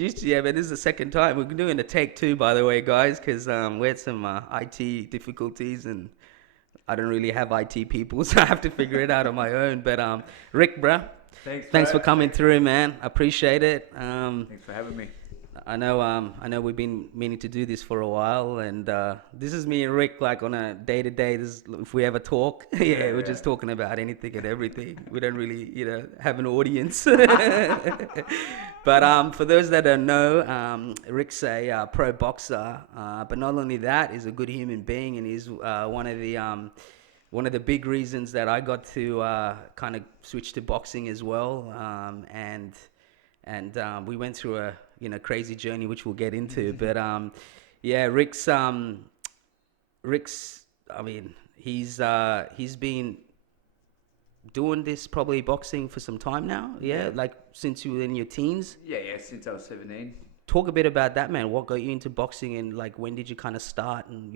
introduced you, yeah, but this is the second time. We're doing a take two, by the way, guys, because we had some IT difficulties and I don't really have IT people, so I have to figure it out on my own. But Rick, bruh, Thanks, thanks bro. for coming through, man. I appreciate it. Thanks for having me. I know we've been meaning to do this for a while, and this is me and Rick like on a day to day. This if we ever talk, yeah, we're just talking about anything and everything. We don't really, have an audience. But for those that don't know, Rick's a pro boxer, but not only that, he's a good human being, and he's one of the big reasons that I got to kind of switch to boxing as well, and we went through a crazy journey which we'll get into. But yeah, Rick's I mean he's been doing this probably boxing for some time now, yeah, like since you were in your teens. Yeah, since I was 17. Talk a bit about that, man. What got you into boxing, and like when did you kind of start, and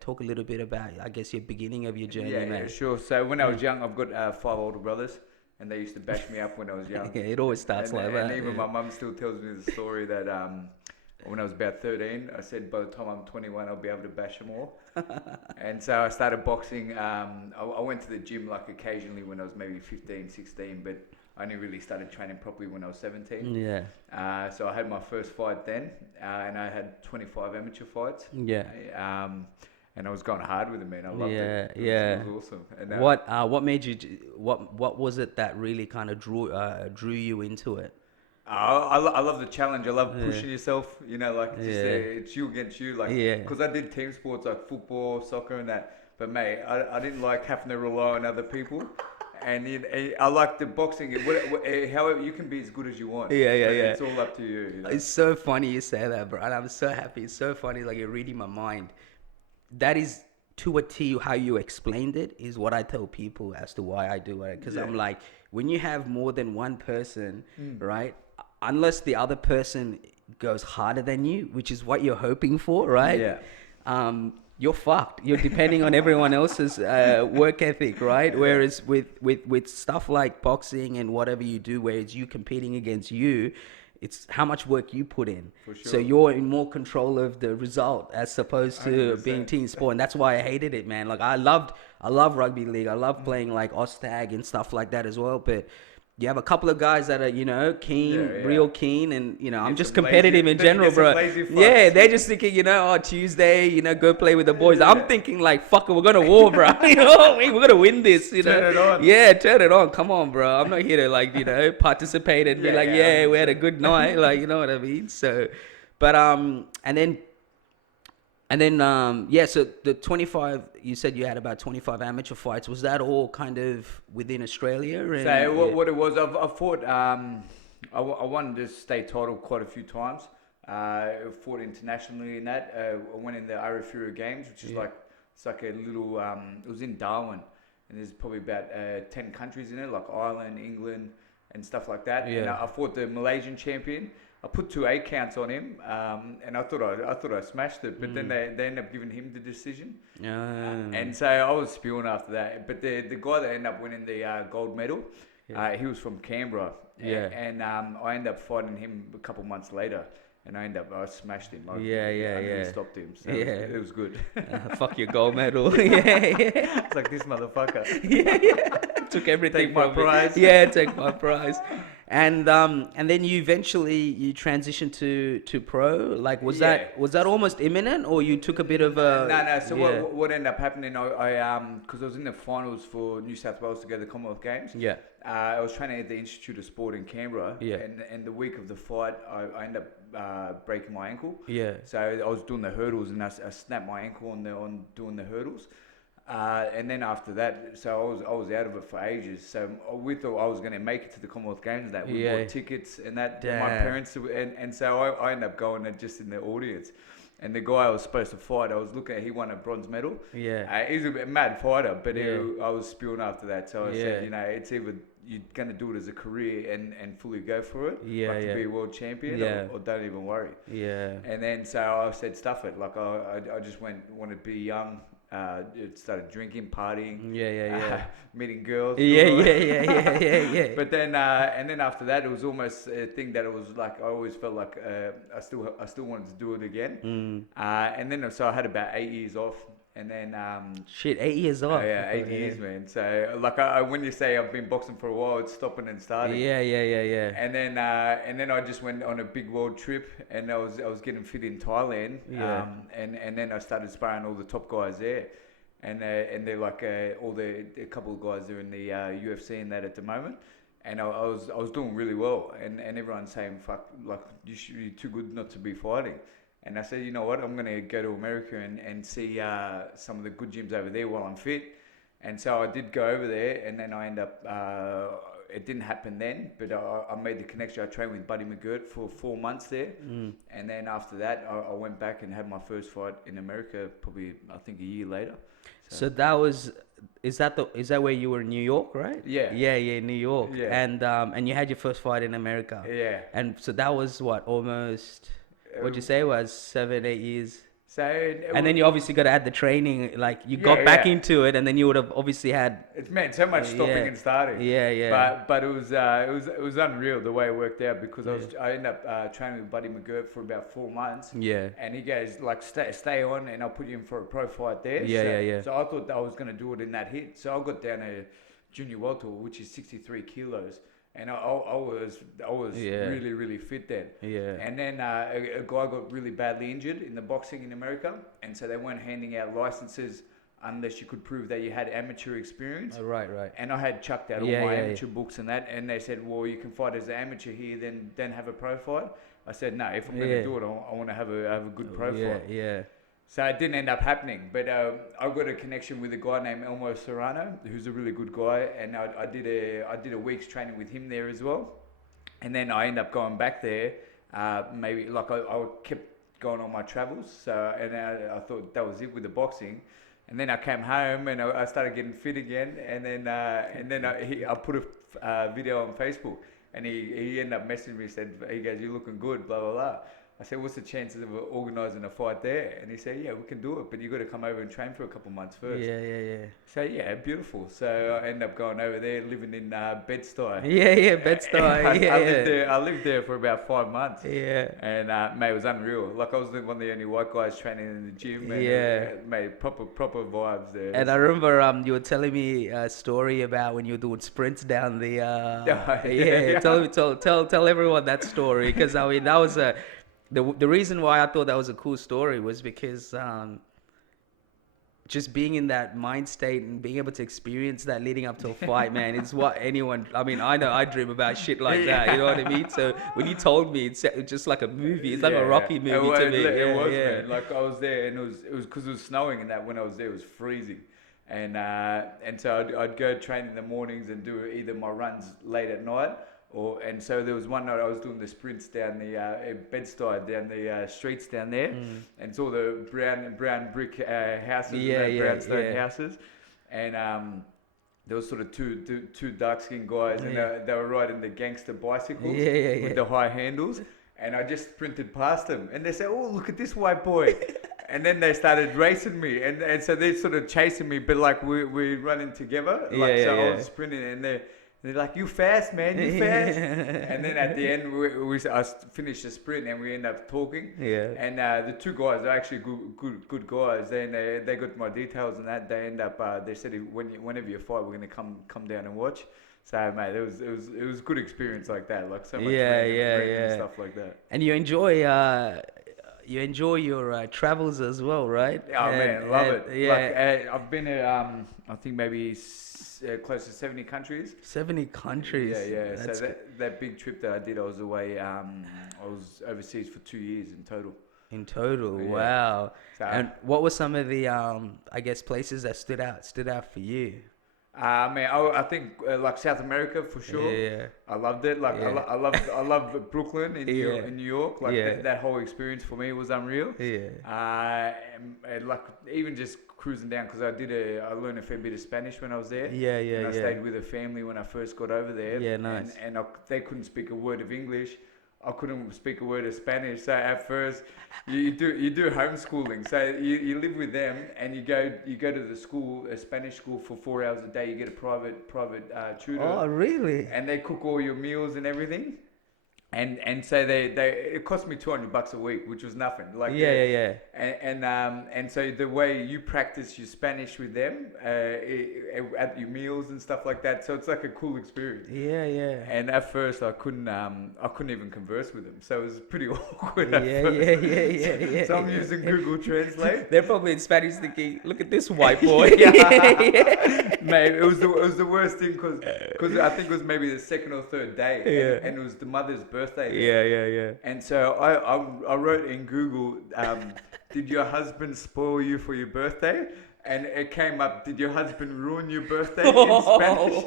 talk a little bit about, I guess, your beginning of your journey, man. Yeah, sure. So when I was young, I've got 5 older brothers, and they used to bash me up when I was young. Yeah, it always starts like that. And even my mum still tells me the story that when I was about 13, I said by the time I'm 21, I'll be able to bash them all. And so I started boxing. I went to the gym like occasionally when I was maybe 15, 16, but I only really started training properly when I was 17. Yeah. So I had my first fight then, and I had 25 amateur fights. Yeah. And I was going hard with it, man. I loved it. It was awesome. And, what made you? What was it that really kind of drew you into it? I love the challenge. I love pushing yourself. It's you against you. Because I did team sports like football, soccer, and that. But mate, I didn't like having to rely on other people. And I like the boxing. However, you can be as good as you want. Yeah. It's all up to you. It's so funny you say that, bro. And I'm so happy. It's so funny. Like, you're reading my mind. That is to a T how you explained it is what I tell people as to why I do it. Because I'm like, when you have more than one person, right? Unless the other person goes harder than you, which is what you're hoping for, right? Yeah. You're fucked. You're depending on everyone else's work ethic, right? Yeah. Whereas with stuff like boxing and whatever you do, where it's you competing against you, it's how much work you put in. For sure. So you're in more control of the result as opposed to 100%. Being team sport. And that's why I hated it, man. Like I love rugby league. I love playing like Ostag and stuff like that as well. But you have a couple of guys that are, keen, real keen, and I'm just competitive in general, bro. Yeah, they're just thinking, Tuesday, go play with the boys. Yeah. I'm thinking like, fuck it, we're gonna war, bro. We're gonna win this. Turn it on. Yeah, turn it on. Come on, bro. I'm not here to participate and be like, we had a good night, like, you know what I mean. So, but and then, so the 25, you said you had about 25 amateur fights. Was that all kind of within Australia? And, so what it was, I fought, I won the state title quite a few times. I fought internationally in that. I went in the Arafura Games, which is it's like a little, it was in Darwin. And there's probably about 10 countries in it, like Ireland, England, and stuff like that. Yeah. And I fought the Malaysian champion. I put 2 8 counts on him, and I thought I smashed it, but then they ended up giving him the decision, and so I was spewing after that. But the guy that ended up winning the gold medal, he was from Canberra, and I ended up fighting him a couple months later. And I smashed him. I really stopped him. So it was good. Fuck your gold medal. It's like this motherfucker. Took everything. Take my prize. Take my prize. And then you eventually transitioned to pro. Like was that almost imminent, or you took a bit of a? No. So what ended up happening? I because I was in the finals for New South Wales to go to the Commonwealth Games. Yeah. I was training at the Institute of Sport in Canberra. Yeah. And the week of the fight, I ended up breaking my ankle. Yeah. So I was doing the hurdles, and I snapped my ankle on doing the hurdles. And then after that, so I was out of it for ages. So we thought I was going to make it to the Commonwealth Games. That we bought tickets and that. Damn. My parents and so I ended up going just in the audience. And the guy I was supposed to fight, I was looking at. He won a bronze medal. Yeah. He's a mad fighter, but I was spewing after that. So I said, it's either you're going to do it as a career and fully go for it, to be a world champion, or don't even worry. Yeah. And then so I said, stuff it. Like I just wanted to be young. it started drinking, partying, Yeah. meeting girls. Yeah. But then, and then after that, it was almost a thing that it was like I always felt like I still wanted to do it again. And then so I had about 8 years off, and then Shit, 8 years off. yeah, 8 years, man. So like when you say I've been boxing for a while, it's stopping and starting. Yeah. And then I just went on a big world trip, and I was getting fit in Thailand. Yeah. And then I started sparring all the top guys there, and they're like a couple of guys that are in the UFC and that at the moment. And I was doing really well, and everyone's saying, "Fuck, like you're too good not to be fighting." And I said, you know what, I'm gonna go to America and see some of the good gyms over there while I'm fit. And so I did go over there, and then I end up. It didn't happen then, but I made the connection. I trained with Buddy McGirt for 4 months there, and then after that, I went back and had my first fight in America. Probably, I think, a year later. So that was, is that where you were in New York, right? Yeah. Yeah, New York. Yeah. And you had your first fight in America. Yeah. And so that was what, almost, what'd you say it was, 7, 8 years? So And then you obviously got to add the training, like you got back into it, and then you would have obviously had. It's meant so much stopping and starting. Yeah. But it was unreal the way it worked out, because I ended up training with Buddy McGirt for about 4 months. Yeah. And he goes like, stay on, and I'll put you in for a pro fight there. Yeah. So I thought I was gonna do it in that hit. So I got down to junior welter, which is 63 kilos. And I was really fit then. Yeah. And then a guy got really badly injured in the boxing in America, and so they weren't handing out licenses unless you could prove that you had amateur experience. Oh, right. And I had chucked out all my amateur books and that, and they said, well, you can fight as an amateur here, then have a pro fight. I said, no, if I'm going to do it, I want to have a good pro fight. Yeah. So it didn't end up happening, but I got a connection with a guy named Elmo Serrano, who's a really good guy, and I did a week's training with him there as well, and then I ended up going back there. Maybe like I kept going on my travels, so and I thought that was it with the boxing, and then I came home and I started getting fit again, and then I put a video on Facebook, and he ended up messaging me, he goes, "You're looking good, blah blah blah." I said, what's the chances of organising a fight there? And he said, yeah, we can do it, but you got to come over and train for a couple months first. Yeah. So yeah, beautiful. So I ended up going over there, living in Bed-Stuy. Yeah, Bed-Stuy. I lived there for about 5 months. Yeah. And mate, it was unreal. Like I was one of the only white guys training in the gym. And, mate, proper vibes there. And I remember you were telling me a story about when you were doing sprints down the. Tell everyone that story, because I mean that was a. The reason why I thought that was a cool story was because just being in that mind state and being able to experience that leading up to a fight, man, it's what anyone. I mean, I know I dream about shit like that. You know what I mean? So when you told me, it's just like a movie. It's like a Rocky movie to me. It was, man. Like I was there, and it was because it was snowing, and that when I was there, it was freezing. And so I'd go train in the mornings and do either my runs late at night. And so there was one night I was doing the sprints down the Bed-Stuy, down the streets down there, and it's all the brown brick houses, brownstone houses, and there was sort of two dark-skinned guys, and they were riding the gangster bicycles with the high handles, and I just sprinted past them, and they said, "Oh, look at this white boy." And then they started racing me, and so they're sort of chasing me, but like we're running together, I was sprinting, and they're like, "You fast, man, you fast." And then at the end, I finished the sprint, and we end up talking. Yeah. And the two guys are actually good guys. They got my details, and that they end up. They said, whenever you fight, we're gonna come down and watch. So mate, it was good experience like that, like so much random stuff like that. And you enjoy your travels as well, right? Oh man, love it. Yeah. Like, I've been to I think maybe close to 70 countries. 70 countries. Yeah. So that big trip that I did, I was away. I was overseas for 2 years in total. Wow. So, and what were some of the I guess places that stood out for you? Man, I think like South America for sure. Yeah. I loved it. Like I love Brooklyn in New York. Like that whole experience for me was unreal. Yeah. And like even just cruising down, because I learned a fair bit of Spanish when I was there. And I stayed with a family when I first got over there. Yeah, nice. And they couldn't speak a word of English. I couldn't speak a word of Spanish. So at first, you do homeschooling. So you live with them, and you go to the school, a Spanish school, for 4 hours a day. You get a private tutor, Oh, really? and they cook all your meals and everything. And so they it cost me $200 a week, which was nothing. Like Yeah. and so the way you practice your Spanish with them at your meals and stuff like that, so it's like a cool experience. Yeah. And at first I couldn't even converse with them, so it was pretty awkward. Yeah, At first. yeah. So I'm using Google Translate. They're probably in Spanish thinking, "Look at this white boy." Mate, it was the worst thing because I think it was maybe the second or third day, and it was the mother's birthday. Yeah. And so I wrote in Google, did your husband spoil you for your birthday? And it came up, did your husband ruin your birthday in Spanish?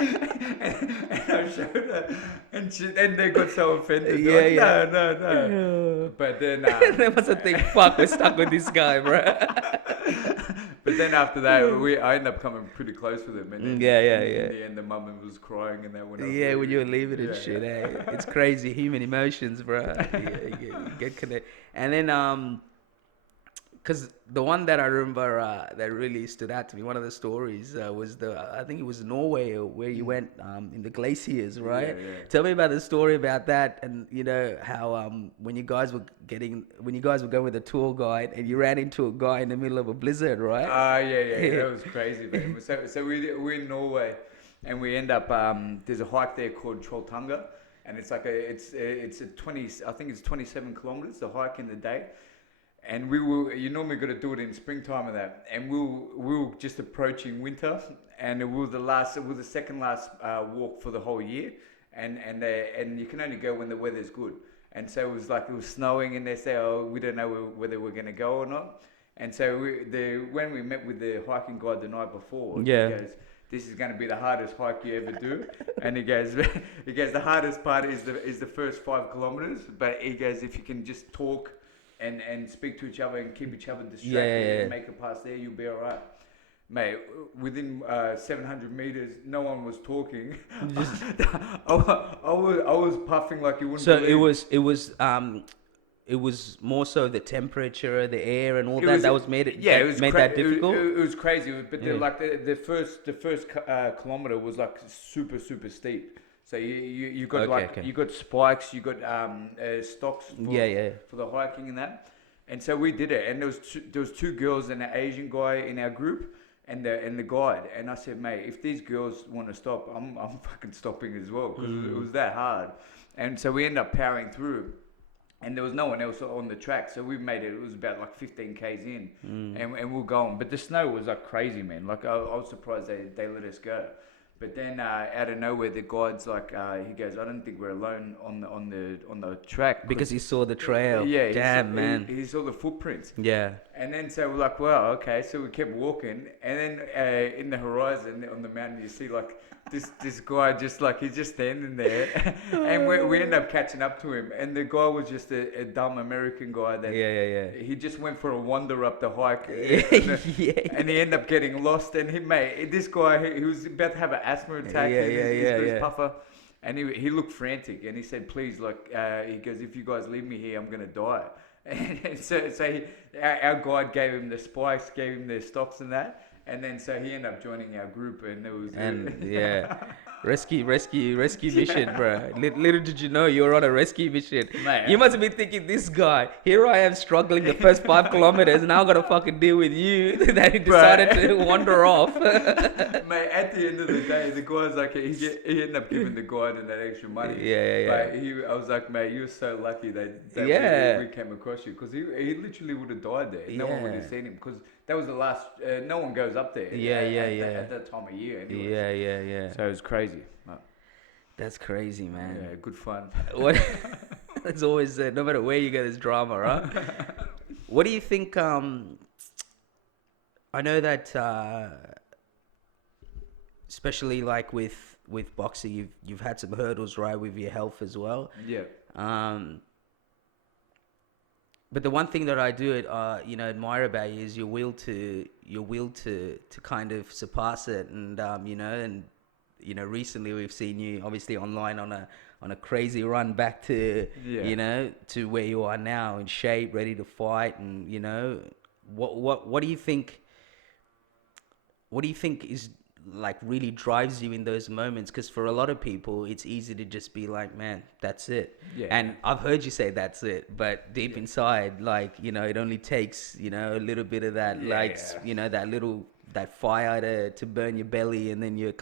and I showed her, and they got so offended. They're like, no. But then They must have think, "Fuck, we're stuck with this guy, bro." But then after that, I ended up coming pretty close with him. And then in the end, the mum was crying and that when When you were leaving and shit, it's crazy, human emotions, bro. You get connected. And then, because the one that I remember that really stood out to me, one of the stories was I think it was Norway where you went in the glaciers, right? Yeah. Tell me about the story about that, and you know how when you guys were going with a tour guide and you ran into a guy in the middle of a blizzard, right? That was crazy, man. So we're in Norway, and we end up there's a hike there called Trolltunga, and it's like it's a 20, I think it's 27 kilometers, the hike in the day. And you normally got to do it in springtime and that, and we were just approaching winter, and it was the second last walk for the whole year, and you can only go when the weather's good, and so it was snowing, and they say, oh, we don't know whether we're going to go or not, and so when we met with the hiking guide the night before, he goes, this is going to be the hardest hike you ever do, and he goes the hardest part is the first 5 kilometers, but he goes, if you can just talk and speak to each other and keep each other distracted and make it past there, you'll be all right. Mate, within 700 meters, no one was talking. I was puffing like you wouldn't believe. It was more so the temperature, the air, and all that was made it. That difficult. It was crazy, but the first kilometer was like super steep. So you got you got spikes, you got stocks for the hiking and that, and so we did it. And there was 2 girls and an Asian guy in our group, and the guide. And I said, mate, if these girls want to stop, I'm fucking stopping as well, because it was that hard. And so we ended up powering through, and there was no one else on the track, so we made it. It was about like 15 k's in, and we were going. But the snow was like crazy, man. Like I was surprised they let us go. But then out of nowhere, the guide's like, he goes, I don't think we're alone on the track, because he saw the trail. Yeah, damn, man. He saw the footprints. Yeah. And then so we're like, well, okay. So we kept walking, and then in the horizon on the mountain, you see like this guy he's just standing there, and we end up catching up to him. And the guy was just a dumb American guy that he just went for a wander up the hike, and he ended up getting lost. And this guy, he was about to have an asthma attack. His puffer, and he looked frantic, and he said, please, he goes, if you guys leave me here, I'm gonna die. And so our guide gave him the spikes, gave him the stocks and that. And then so he ended up joining our group, and it was rescue mission, bro. Little did you know you were on a rescue mission. Man. You must have been thinking, this guy, here I am struggling the first 5 kilometers, now I gotta fucking deal with you. That he decided to wander off. Mate, at the end of the day, the guy's like, he ended up giving the guide and that extra money. But I was like, mate, you were so lucky that we came across you, because he literally would have died there. No one would have seen him, because that was the last. No one goes up there. At that time of year. Anyways. Yeah. So it was crazy. That's crazy, man. Yeah, good fun. It's always no matter where you go, there's drama, right? What do you think? I know that, especially like with boxing, you've had some hurdles, right, with your health as well. Yeah. But the one thing that I do, admire about you is your will to kind of surpass it, and recently we've seen you obviously online on a crazy run back to, to where you are now, in shape, ready to fight. And, what do you think? What do you think is like really drives you in those moments? Because for a lot of people, it's easy to just be like, man, that's it. Yeah. And I've heard you say that's it, but deep inside, like, it only takes, a little bit of that, that fire to burn your belly, and then you're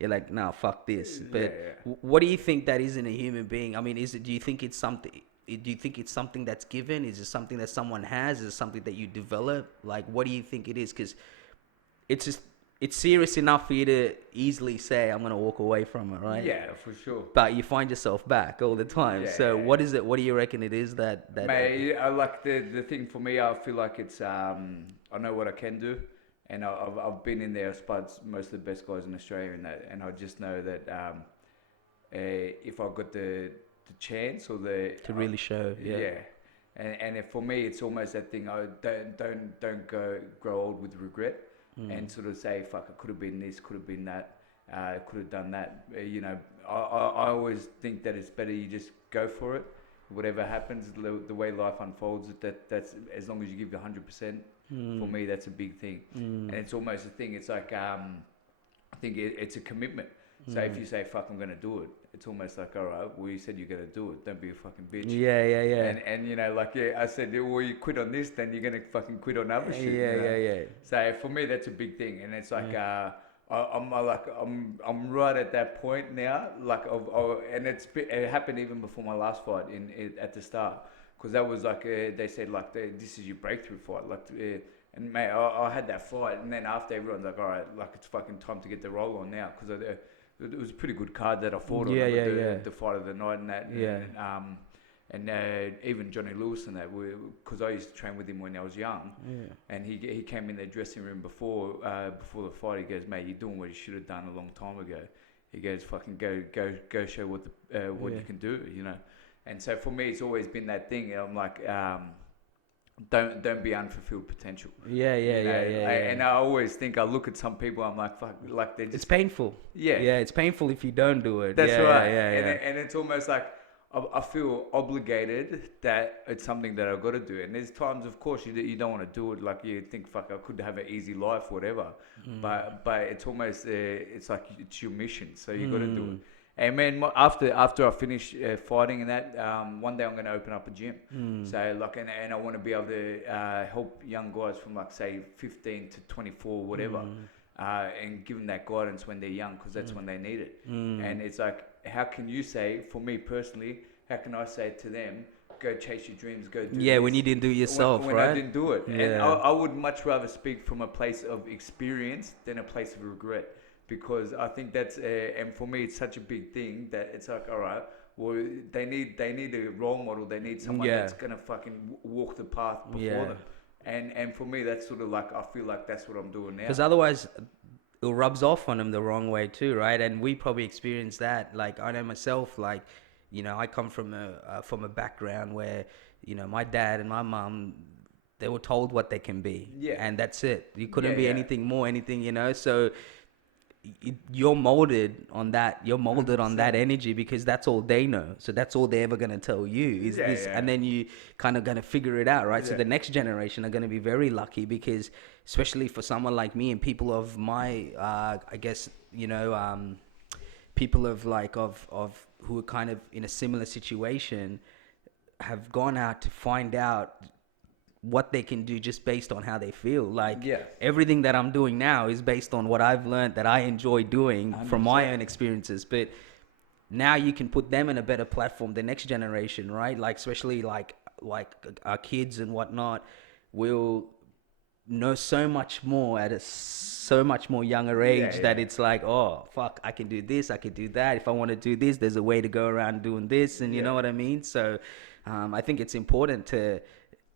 like, nah, fuck this. But what do you think that is in a human being? I mean, do you think it's something? Do you think it's something that's given? Is it something that someone has? Is it something that you develop? Like, what do you think it is? Because it's serious enough for you to easily say, I'm gonna walk away from it, right? Yeah, for sure. But you find yourself back all the time. Yeah, So what is it? What do you reckon it is that? Mate, I like the thing for me. I feel like it's I know what I can do, and I've been in there. I've sparred most of the best guys in Australia in that, and I just know that if I got the chance or to really show, and for me, it's almost that thing. I don't grow old with regret. And sort of say, fuck, I could have been this, could have been that, could have done that. I always think that it's better you just go for it. Whatever happens, the way life unfolds, that's as long as you give 100%. For me, that's a big thing. And it's almost a thing. It's like I think it's a commitment. So if you say, fuck, I'm gonna do it, it's almost like, all right, well, you said you're gonna do it. Don't be a fucking bitch. Yeah. And I said, well, you quit on this, then you're gonna fucking quit on other shit. Yeah. So for me, that's a big thing, and it's like I'm right at that point now, and it happened even before my last fight at the start, because that was like they said like this is your breakthrough fight, and mate, I had that fight, and then after everyone's like, all right, like it's fucking time to get the roll on now, because it was a pretty good card that I fought on. The fight of the night and that. And even Johnny Lewis and that, because I used to train with him when I was young. And he came in the dressing room before the fight. He goes, mate, you're doing what you should have done a long time ago. He goes, fucking go show what you can do, And so for me, it's always been that thing. I'm like, don't be unfulfilled potential. And I always think, I look at some people, I'm like, fuck, like they're just... It's painful. Yeah, it's painful if you don't do it. That's right. And it's almost like I feel obligated that it's something that I've got to do. And there's times, of course, you don't want to do it. Like you think, fuck, I could have an easy life, whatever. But it's almost, it's like it's your mission. So you got to do it. And man, after I finish fighting and that, one day I'm going to open up a gym. So like, and I want to be able to help young guys from like say 15 to 24, whatever, and give them that guidance when they're young, because that's when they need it. And it's like, how can you say, for me personally, how can I say to them, go chase your dreams, go do this, when you didn't do it yourself, when right? I didn't do it. And I would much rather speak from a place of experience than a place of regret. Because I think that's, and for me, it's such a big thing that it's like, all right, well, they need a role model. They need someone that's gonna fucking walk the path before them. And for me, that's sort of like, I feel like that's what I'm doing now. Because otherwise, it rubs off on them the wrong way too, right? And we probably experience that. Like I know myself, like, I come from a background where, my dad and my mum, they were told what they can be, and that's it. You couldn't be anything more, anything, so. You're molded on that. You're molded 100%. On that energy, because that's all they know. So that's all they're ever gonna tell you is this, and then you kind of gonna figure it out, right? So the next generation are gonna be very lucky, because especially for someone like me and people of my, I guess, people of who are kind of in a similar situation, have gone out to find out what they can do just based on how they feel. Like everything that I'm doing now is based on what I've learned that I enjoy doing 100%. From my own experiences. But now you can put them in a better platform, the next generation, right? Like especially like our kids and whatnot will know so much more at a so much more younger age that it's like, oh fuck, I can do this, I can do that. If I want to do this, there's a way to go around doing this, and you know what I mean? So I think it's important to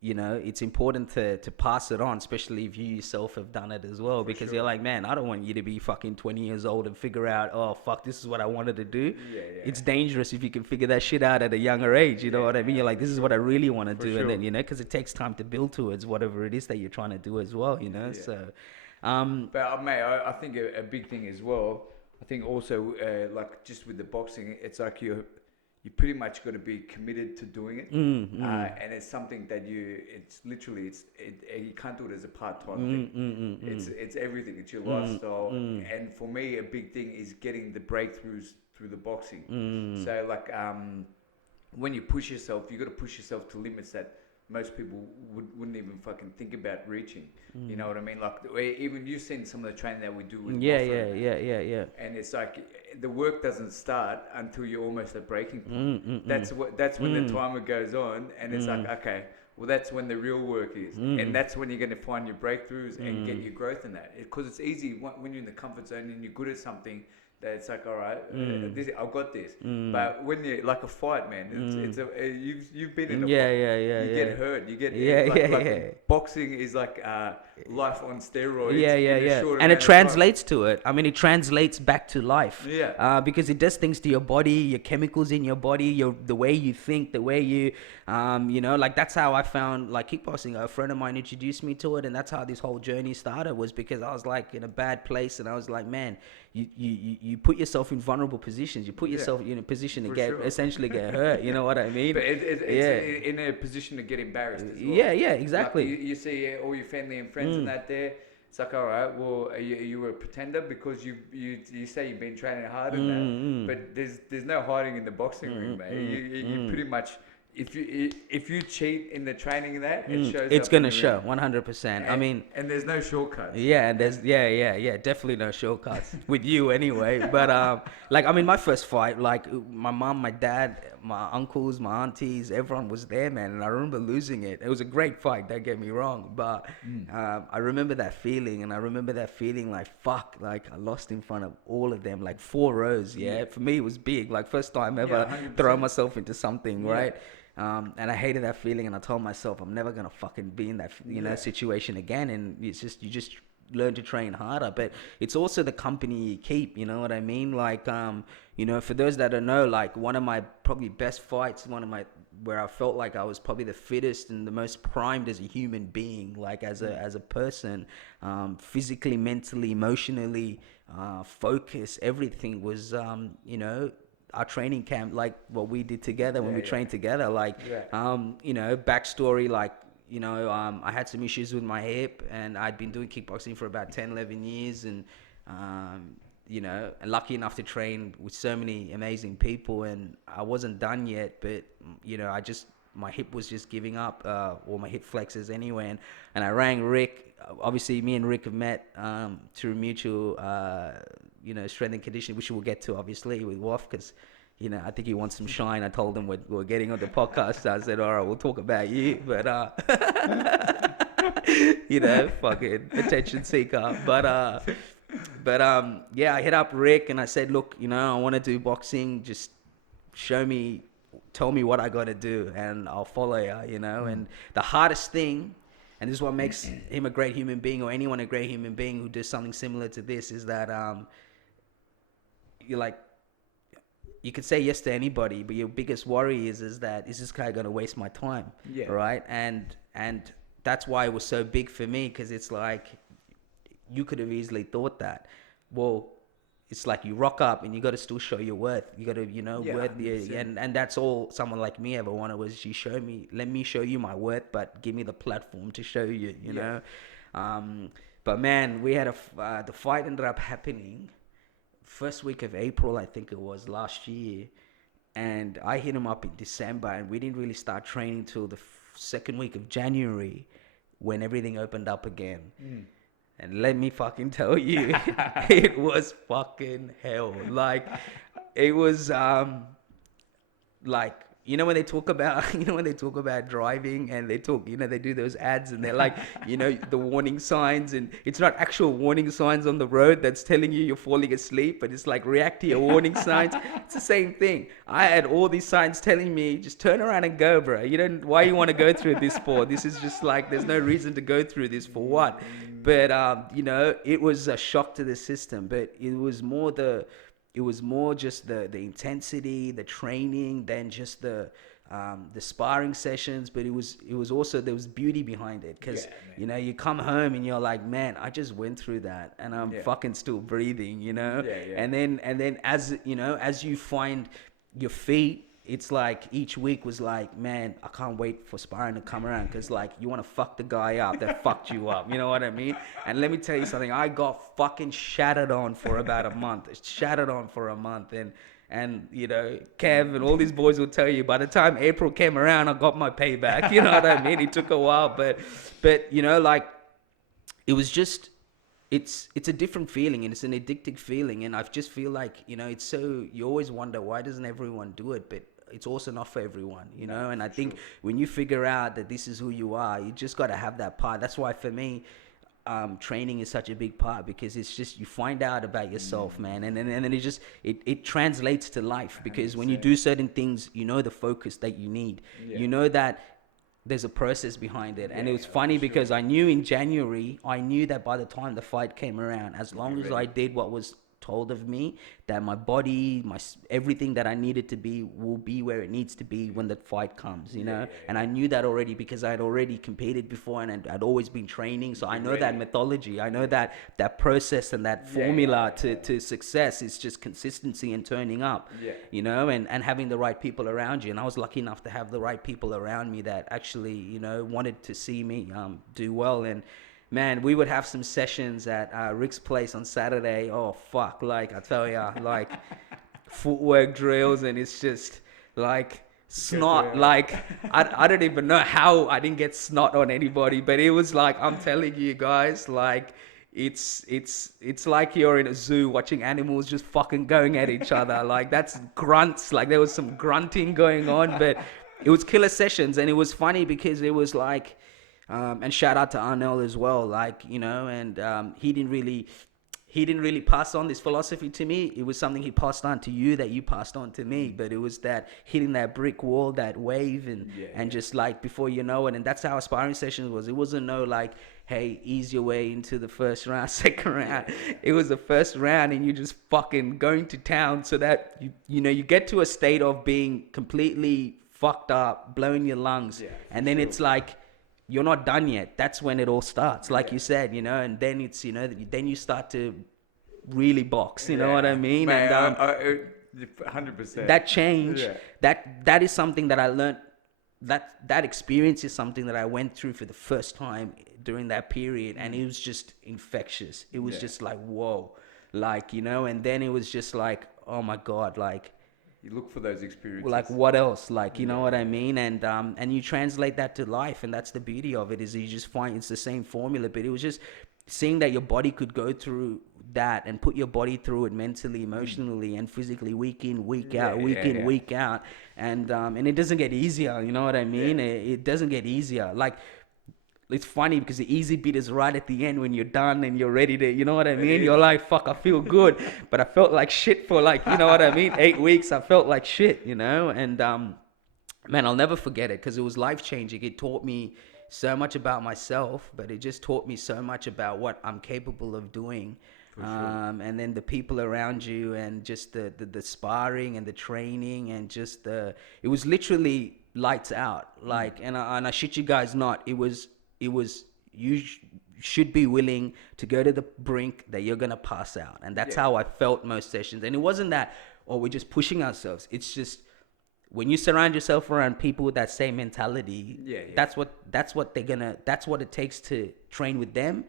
to pass it on, especially if you yourself have done it as well, because you're like, man, I don't want you to be fucking 20 years old and figure out, oh fuck, this is what I wanted to do. It's dangerous if you can figure that shit out at a younger age, you know what I mean? You're like, this is what I really want to do. And then, because it takes time to build towards whatever it is that you're trying to do as well, so. But mate, I think a big thing as well, I think also like just with the boxing, it's like you pretty much got to be committed to doing it, and it's something that it's literally you can't do it as a part-time thing. It's everything. It's your lifestyle, and for me, a big thing is getting the breakthroughs through the boxing. So like when you push yourself, you got to push yourself to limits that most people wouldn't even fucking think about reaching. You know what I mean? Like even you've seen some of the training that we do with Yeah, Wofford, yeah. and it's like the work doesn't start until you're almost at breaking point. That's when the timer goes on, and it's like, okay, well, that's when the real work is, and that's when you're going to find your breakthroughs and get your growth in that. Because it's easy when you're in the comfort zone and you're good at something. That it's like, all right, I've got this. But when you like a fight, man, you've been in a fight. You get hurt. You get boxing is like life on steroids. Yeah. And it translates to it. I mean, it translates back to life. Yeah. Because it does things to your body, your chemicals in your body, the way you think, the way you, like that's how I found like kickboxing. A friend of mine introduced me to it, and that's how this whole journey started. Was because I was like in a bad place, and I was like, man, you put yourself in vulnerable positions. You put yourself in a position to essentially get hurt. You know what I mean? But it's in a position to get embarrassed as well. Yeah, exactly. Like you see all your family and friends and that there. It's like, all right, well, you were a pretender because you say you've been training hard and that, but there's no hiding in the boxing ring, mate. You pretty much. If you cheat in the training of that, it shows. It's gonna show 100%. I mean, and there's no shortcuts. Yeah, and there's definitely no shortcuts with you anyway. But like I mean, my first fight, like my mom, my dad, my uncles, my aunties, everyone was there, man, and I remember losing it. It was a great fight. Don't get me wrong, but I remember that feeling, and I remember that feeling like fuck, like I lost in front of all of them, like 4 rows. Yeah, for me it was big, like first time ever throwing myself into something, right? And I hated that feeling, and I told myself I'm never gonna fucking be in that situation again. And it's just you just learn to train harder, but it's also the company you keep. You know what I mean? Like for those that don't know, like one of my probably best fights, where I felt like I was probably the fittest and the most primed as a human being, like as a person, physically, mentally, emotionally, focus, everything was our training camp, like what we did together when we trained together, like backstory, like I had some issues with my hip, and I'd been doing kickboxing for about 10-11 years, and and lucky enough to train with so many amazing people, and I wasn't done yet, but my hip was just giving up, or my hip flexors anyway, and I rang Rick. Obviously me and Rick have met through mutual strength and conditioning, which we'll get to obviously with Woff, because I think he wants some shine. I told him we're getting on the podcast, so I said, all right, we'll talk about you, but fucking attention seeker. But I hit up Rick and I said, look, I want to do boxing, just tell me what I got to do and I'll follow you, and the hardest thing, and this is what makes him a great human being, or anyone a great human being who does something similar to this, is that you're like, you could say yes to anybody, but your biggest worry is that, is this guy going to waste my time? Yeah. Right? And that's why it was so big for me, because it's like, you could have easily thought that. Well, it's like you rock up and you got to still show your worth. You got to, worth, and that's all someone like me ever wanted, was let me show you my worth, but give me the platform to show you, you know. But man, we had the fight ended up happening first week of April, I think it was, last year, and I hit him up in December, and we didn't really start training till the second week of January, when everything opened up again. And let me fucking tell you, it was fucking hell. Like, it was like, when they talk about driving, and they do those ads, and they're like, the warning signs, and it's not actual warning signs on the road that's telling you you're falling asleep, but it's like, react to your warning signs. It's the same thing. I had all these signs telling me, just turn around and go, bro. Why you want to go through this for? This is just like, there's no reason to go through this for what? But, it was a shock to the system, but it was more just the intensity, the training, than just the the sparring sessions, but it was also, there was beauty behind it, because Yeah, man. you know, you come home and you're like, man, I just went through that and I'm Yeah. fucking still breathing, you know. Yeah, yeah. And then as you know, as you find your feet, it's like each week was like, man, I can't wait for sparring to come around, because like you want to fuck the guy up that fucked you up, you know what I mean? And let me tell you something, I got fucking shattered on for about a month. Shattered on for a month. And you know, Kev and all these boys will tell you, by the time April came around, I got my payback. You know what I mean? It took a while, but you know, like, it was just, it's a different feeling, and it's an addictive feeling, and I just feel like, you know, it's so, you always wonder, why doesn't everyone do it? But it's also not for everyone, you know. And I think when you figure out that this is who you are, you just got to have that part. That's why for me, training is such a big part, because it's just, you find out about yourself, man, and then it just, it translates to life, because when you do certain things, you know the focus that you need. You know that there's a process behind it. And it was funny because I knew in January, I knew that by the time the fight came around, as long as I did what was told of me, that my body, my everything that I needed to be will be where it needs to be when the fight comes, you know. And I knew that already, because I had already competed before, and I'd always been training, so I know that methodology, I know that process, and that formula to success is just consistency and turning up, you know, and having the right people around you. And I was lucky enough to have the right people around me that actually, you know, wanted to see me do well. And man, we would have some sessions at Rick's place on Saturday. Oh, fuck. Like, I tell ya, like, footwork drills, and it's just, like, snot. Like, I don't even know how I didn't get snot on anybody, but it was like, I'm telling you guys, like, it's like you're in a zoo watching animals just fucking going at each other. Like, that's grunts. Like, there was some grunting going on, but it was killer sessions. And it was funny because it was like, and shout out to Arnold as well, like, you know, and he didn't really pass on this philosophy to me. It was something he passed on to you that you passed on to me. But it was that hitting that brick wall, that wave, and just like, before you know it. And that's how our sparring sessions was. It wasn't no like, hey, ease your way into the first round, second round. It was the first round, and you just fucking going to town, so that you know, you get to a state of being completely fucked up, blowing your lungs, and then it's like, you're not done yet. That's when it all starts, like you said, you know. And then it's, you know, then you start to really box, you know what I mean? Man, and 100%. That change, that is something that I learned. That experience is something that I went through for the first time during that period, and it was just infectious. It was just like, whoa, like, you know. And then it was just like, oh my God, like, you look for those experiences. Like, what else? Like, you know what I mean? And you translate that to life, and that's the beauty of it, is you just find it's the same formula. But it was just seeing that your body could go through that and put your body through it mentally, emotionally, and physically, week in, week out, week out, and it doesn't get easier. You know what I mean? It doesn't get easier. Like, it's funny because the easy bit is right at the end when you're done and you're ready to, you know what I mean? You're like, fuck, I feel good. But I felt like shit for, like, you know what I mean? 8 weeks, I felt like shit, you know? And, man, I'll never forget it, because it was life-changing. It taught me so much about myself, but it just taught me so much about what I'm capable of doing. And then the people around you, and just the sparring and the training, and just it was literally lights out. Like, and I shit you guys not, it was you should be willing to go to the brink that you're gonna pass out. And that's how I felt most sessions. And it wasn't that, oh, we're just pushing ourselves. It's just, when you surround yourself around people with that same mentality, that's what it takes to train with them.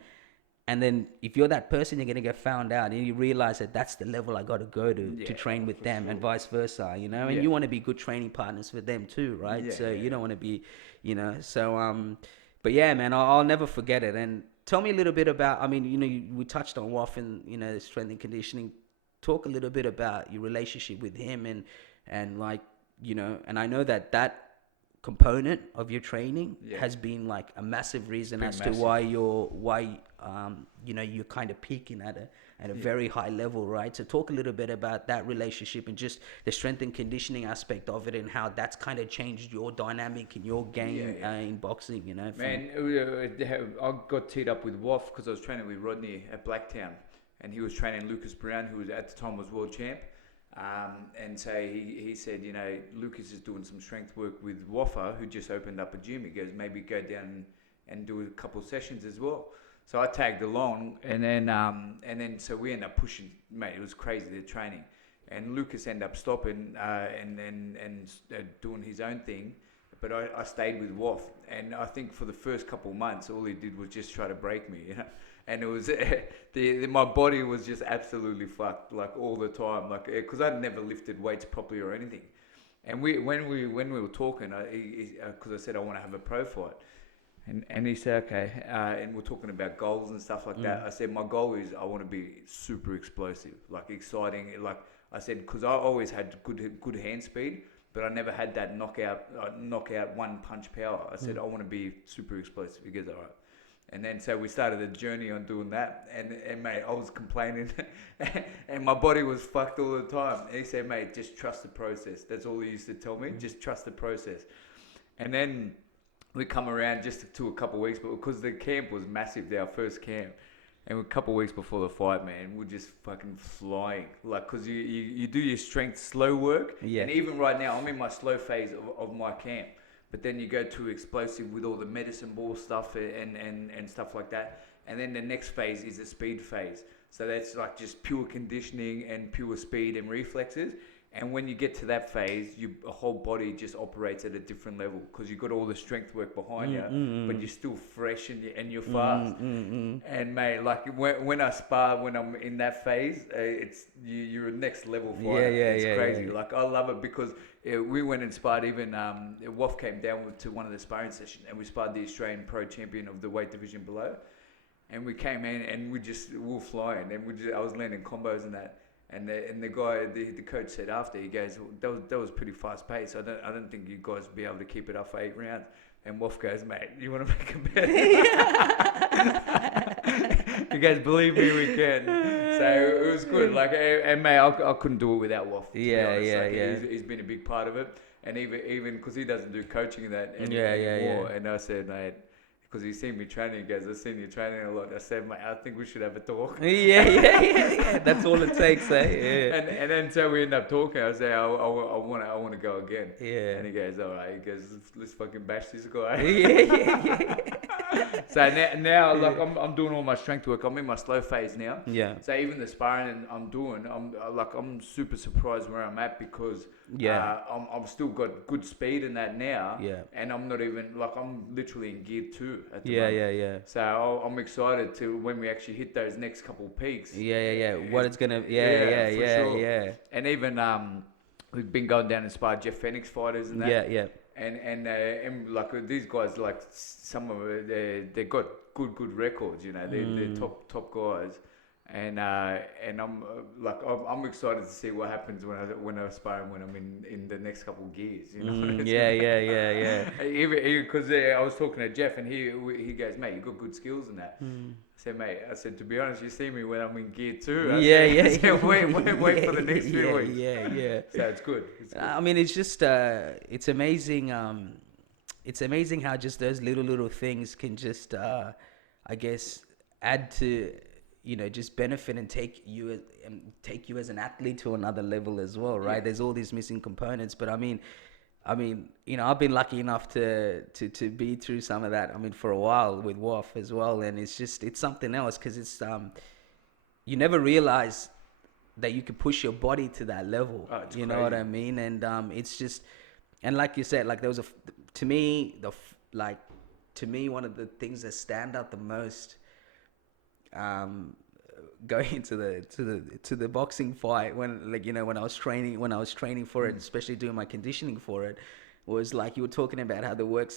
And then if you're that person, you're gonna get found out, and you realize that that's the level I got to go to train with them, and vice versa, you know. And you want to be good training partners for them too, right? You don't want to be, you know. So but yeah, man, I'll never forget it. And tell me a little bit about, I mean, you know, we touched on WOF and, you know, strength and conditioning. Talk a little bit about your relationship with him, and like, you know, and I know that component of your training has been like a massive reason to why you know, you're kind of peaking at a very high level, right? So talk a little bit about that relationship, and just the strength and conditioning aspect of it, and how that's kind of changed your dynamic in your game in boxing, you know. Man, I got teed up with WOF because I was training with Rodney at Blacktown, and he was training Lucas Brown, who was at the time was world champ. And so he said, you know, Lucas is doing some strength work with Waffa, who just opened up a gym. He goes, maybe go down and do a couple sessions as well. So I tagged along, and then so we ended up pushing. Mate, it was crazy, the training. And Lucas ended up stopping and doing his own thing. But I stayed with Waff, and I think for the first couple of months, all he did was just try to break me, you know. And it was my body was just absolutely fucked, like all the time, like because I'd never lifted weights properly or anything. And when we were talking, because I said I want to have a pro fight, and he said okay, and we're talking about goals and stuff like that. I said my goal is I want to be super explosive, like exciting, like I said, because I always had good hand speed. But I never had that knockout one punch power. I said I want to be super explosive. He goes, all right. And then so we started a journey on doing that. And mate, I was complaining, and my body was fucked all the time. And he said, mate, just trust the process. That's all he used to tell me. Just trust the process. And then we come around just to a couple of weeks, but because the camp was massive, our first camp. And a couple of weeks before the fight, man, we're just fucking flying. Like, because you do your strength slow work. Yeah. And even right now, I'm in my slow phase of my camp. But then you go to explosive with all the medicine ball stuff and stuff like that. And then the next phase is the speed phase. So that's like just pure conditioning and pure speed and reflexes. And when you get to that phase, your whole body just operates at a different level because you've got all the strength work behind you, but you're still fresh and you're fast. And mate, like when I spar, when I'm in that phase, it's you're a next level fighter. It's crazy. Yeah. Like I love it because we went and sparred. Even Woff came down to one of the sparring sessions, and we sparred the Australian pro champion of the weight division below. And we came in and we were flying, and I was landing combos and that. And the guy, the coach said after, he goes, that was pretty fast pace. I don't think you guys will be able to keep it up for 8 rounds. And Woff goes, mate, you want to make a bet? He goes, believe me, we can. So it was good. Like, and mate, I couldn't do it without Woff. He's been a big part of it. And even because he doesn't do coaching in that anymore. And I said, mate, because he's seen me training, he goes, I've seen you training a lot. I said, mate, I think we should have a talk. Yeah. That's all it takes, eh? Yeah. And then so we end up talking. I say, I want to go again. Yeah. And he goes, all right. He goes, let's fucking bash this guy. Yeah. So now like I'm doing all my strength work. I'm in my slow phase now. Yeah. So even the sparring I'm doing, I'm super surprised where I'm at because I'm still got good speed in that now. Yeah. And I'm not even like I'm literally in gear 2 at the moment. Yeah. So I'm excited to when we actually hit those next couple of peaks. Yeah. What it's gonna sure. And even we've been going down and sparred Jeff Fenix fighters and that. Yeah. And like these guys, like some of it, they got good records. You know, they're top guys. And I'm excited to see what happens when I aspire when I'm in the next couple of gears. You know. Yeah. Because I was talking to Jeff and he goes, mate, you got good skills in that. I said, mate, to be honest, you see me when I'm in gear 2. I said, wait for the next few weeks. Yeah. So it's good. I mean, it's just it's amazing. It's amazing how just those little things can just I guess add to, you know, just benefit and take you as an athlete to another level as well, right? Yeah. There's all these missing components, but I mean, you know, I've been lucky enough to be through some of that. I mean, for a while with WAF as well, and it's something else because it's you never realize that you can push your body to that level. Oh, you know what I mean? And it's just, and like you said, like there was to me one of the things that stand out the most. Going into the boxing fight when I was training for it, especially doing my conditioning for it, was like you were talking about how the work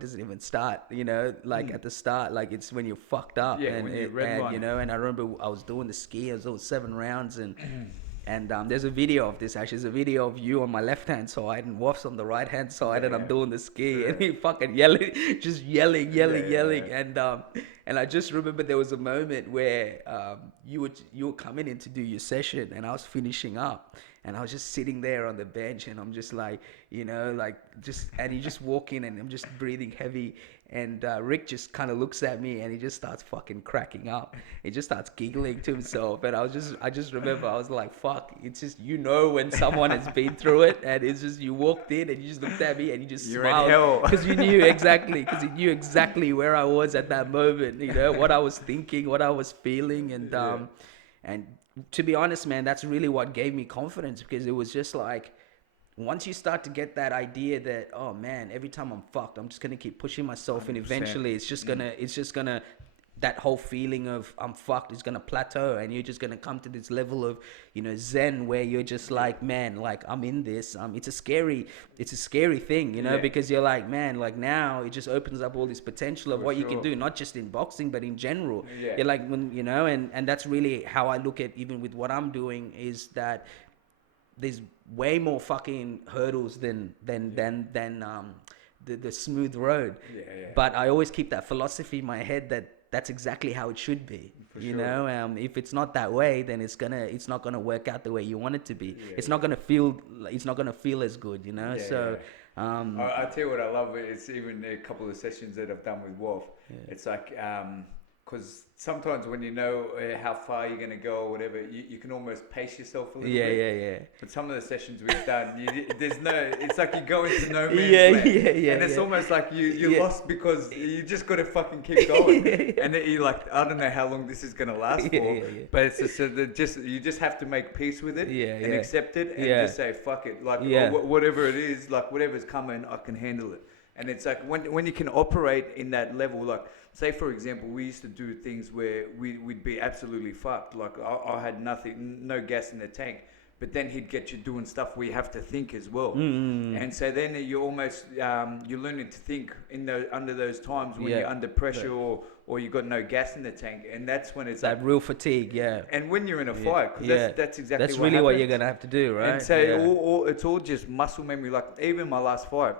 doesn't even start, you know, like at the start, like it's when you're fucked up. Yeah, when you're red, you know. And I remember I was doing the ski, it was 7 rounds, and there's a video of this actually. There's a video of you on my left hand side and Woff's on the right hand side, and I'm doing the ski, and he fucking yelling, And I just remember there was a moment where you were coming in to do your session, and I was finishing up, and I was just sitting there on the bench, and I'm just like, and you just walk in, and I'm just breathing heavy, and Rick just kind of looks at me, and he just starts fucking cracking up. He just starts giggling to himself, and I just remember I was like, fuck, it's just, when someone has been through it, and it's just, you walked in, and you just looked at me, and you just smiled because you knew exactly where I was at that moment, what I was thinking, what I was feeling, and to be honest, man, that's really what gave me confidence, because it was just like, once you start to get that idea that, oh man, every time I'm fucked, I'm just gonna keep pushing myself, 100%. And eventually it's just gonna, that whole feeling of I'm fucked is gonna plateau, and you're just gonna come to this level of, zen, where you're just like, man, like I'm in this. It's a scary thing, because you're like, man, like now it just opens up all this potential of what you can do, not just in boxing, but in general. Yeah. You're like, when, and that's really how I look at, even with what I'm doing, is that there's way more fucking hurdles than the smooth road. But I always keep that philosophy in my head that that's exactly how it should be. If it's not that way, then it's not gonna work out the way you want it to be. It's not gonna feel as good. I tell you what I love. It's even a couple of sessions that I've done with Wolf. It's like, because sometimes when you know how far you're going to go or whatever, you can almost pace yourself a little bit. Yeah. But some of the sessions we've done, it's like you go into no man's land. And it's almost like you're lost, because you just got to fucking keep going. And then you're like, I don't know how long this is going to last for. But it's just, you just have to make peace with it and accept it and just say, fuck it. Like, whatever it is, like whatever's coming, I can handle it. And it's like when you can operate in that level, like, say for example, we used to do things where we'd be absolutely fucked. Like I had no gas in the tank, but then he'd get you doing stuff where you have to think as well. And so then you almost you're learning to think under those times when you're under pressure or you got no gas in the tank, and that's when it's that like, real fatigue. And when you're in a fight, because that's exactly that's really what you're gonna have to do, right? And so it's all just muscle memory. Like even my last fight,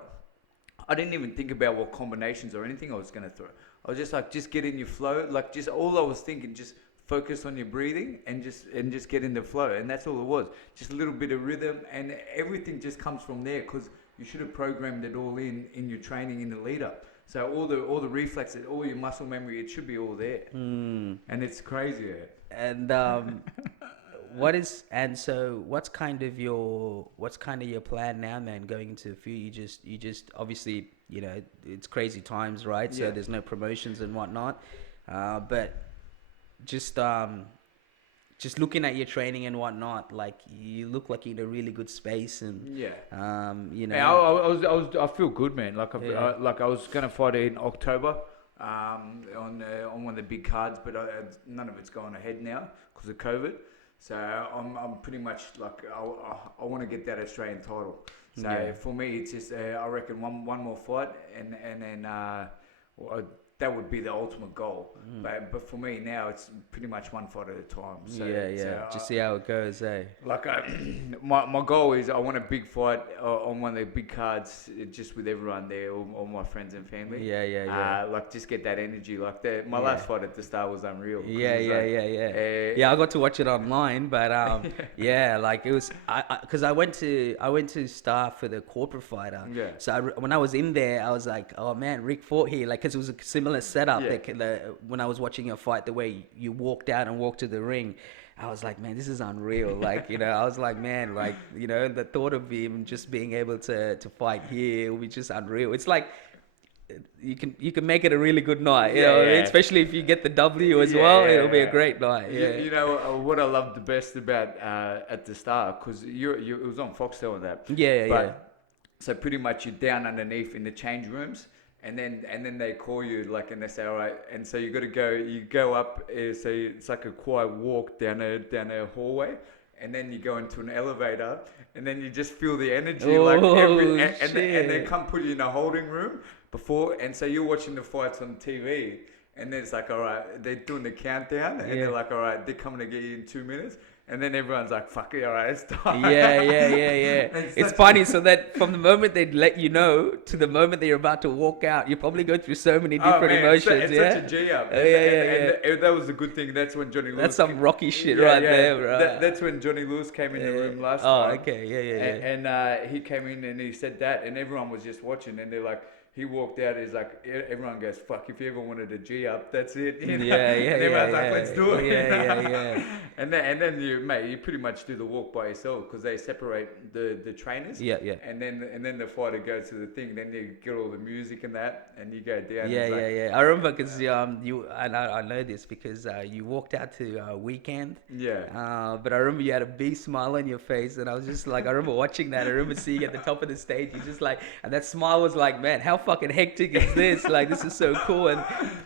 I didn't even think about what combinations or anything I was going to throw. I was just like, just get in your flow. Like, just all I was thinking, just focus on your breathing and just get in the flow. And that's all it was. Just a little bit of rhythm, and everything just comes from there, because you should have programmed it all in your training in the lead up. So all the reflexes, all your muscle memory, it should be all there. And it's crazy. And what's kind of your plan now, man, going into the future? You just obviously, it's crazy times, right? So there's no promotions and whatnot, but just looking at your training and whatnot, like you look like you're in a really good space, and I feel good, man. Like I was gonna fight in October on one of the big cards, but none of it's going ahead now because of COVID. So I'm pretty much like I want to get that Australian title. So for me, it's just I reckon one more fight, and then that would be the ultimate goal. But for me now, it's pretty much one fight at a time. So, so just see how it goes, eh? Like my goal is I want a big fight on one of the big cards, just with everyone there, all my friends and family. Like just get that energy. Like my last fight at the start was unreal. I got to watch it online, but like it was because I went to Star for the corporate fighter. So when I was in there, I was like, oh man, Rick fought here, like, because it was a similar setup. When I was watching your fight, the way you walked out and walked to the ring, I was like, man, this is unreal. Like, I was like, man, like, the thought of him just being able to fight here will be just unreal. It's like you can make it a really good night, especially if you get the W as well. It'll be a great night. You know what I loved the best about at the start, because it was on Foxtel and that. So pretty much you're down underneath in the change rooms. And then they call you, like, and they say, all right, and so you go up, so it's like a quiet walk down a hallway, and then you go into an elevator, and then you just feel the energy, and they come put you in a holding room before, and so you're watching the fights on TV, and then it's like, all right, they're doing the countdown, and they're like, all right, they're coming to get you in 2 minutes. And then everyone's like, fuck it, all right, it's time. Yeah. It's funny, so that from the moment they let you know to the moment that you're about to walk out, you probably go through so many different emotions. It's Yeah. such a G-up. And that was a good thing. That's when Johnny Lewis... That's some Rocky shit right there, bro. That's when Johnny Lewis came in the room last Oh, time. okay. Yeah. And he came in and he said that, and everyone was just watching, and they're like... He walked out. He's like, everyone goes, "Fuck! If you ever wanted a G up, that's it." You know? And everyone's like, "Let's do it." Yeah. And then you pretty much do the walk by yourself because they separate the trainers. Yeah. And then the fighter goes to the thing. Then you get all the music and that, and you go down. Yeah. I remember because I know this because you walked out to Weekend. Yeah. But I remember you had a big smile on your face, and I was just like, I remember watching that. I remember seeing you at the top of the stage. You just like, and that smile was like, man, how fucking hectic is this? Like, this is so cool.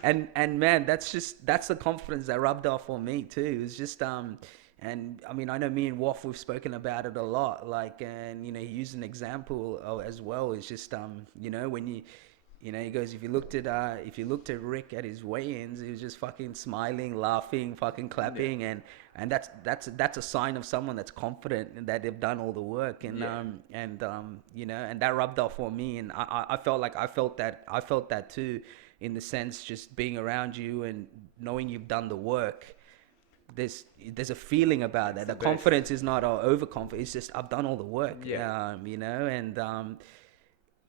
And man, that's the confidence that rubbed off on me too. It's just and I mean, I know me and Waff, we've spoken about it a lot. Like, and he used an example as well. It's just when he goes, if you looked at Rick at his weigh-ins, he was just fucking smiling, laughing, fucking clapping, and that's a sign of someone that's confident and that they've done all the work, and and that rubbed off on me, and I felt that too, in the sense just being around you and knowing you've done the work. There's a feeling about that. The confidence is not overconfident. It's just I've done all the work. And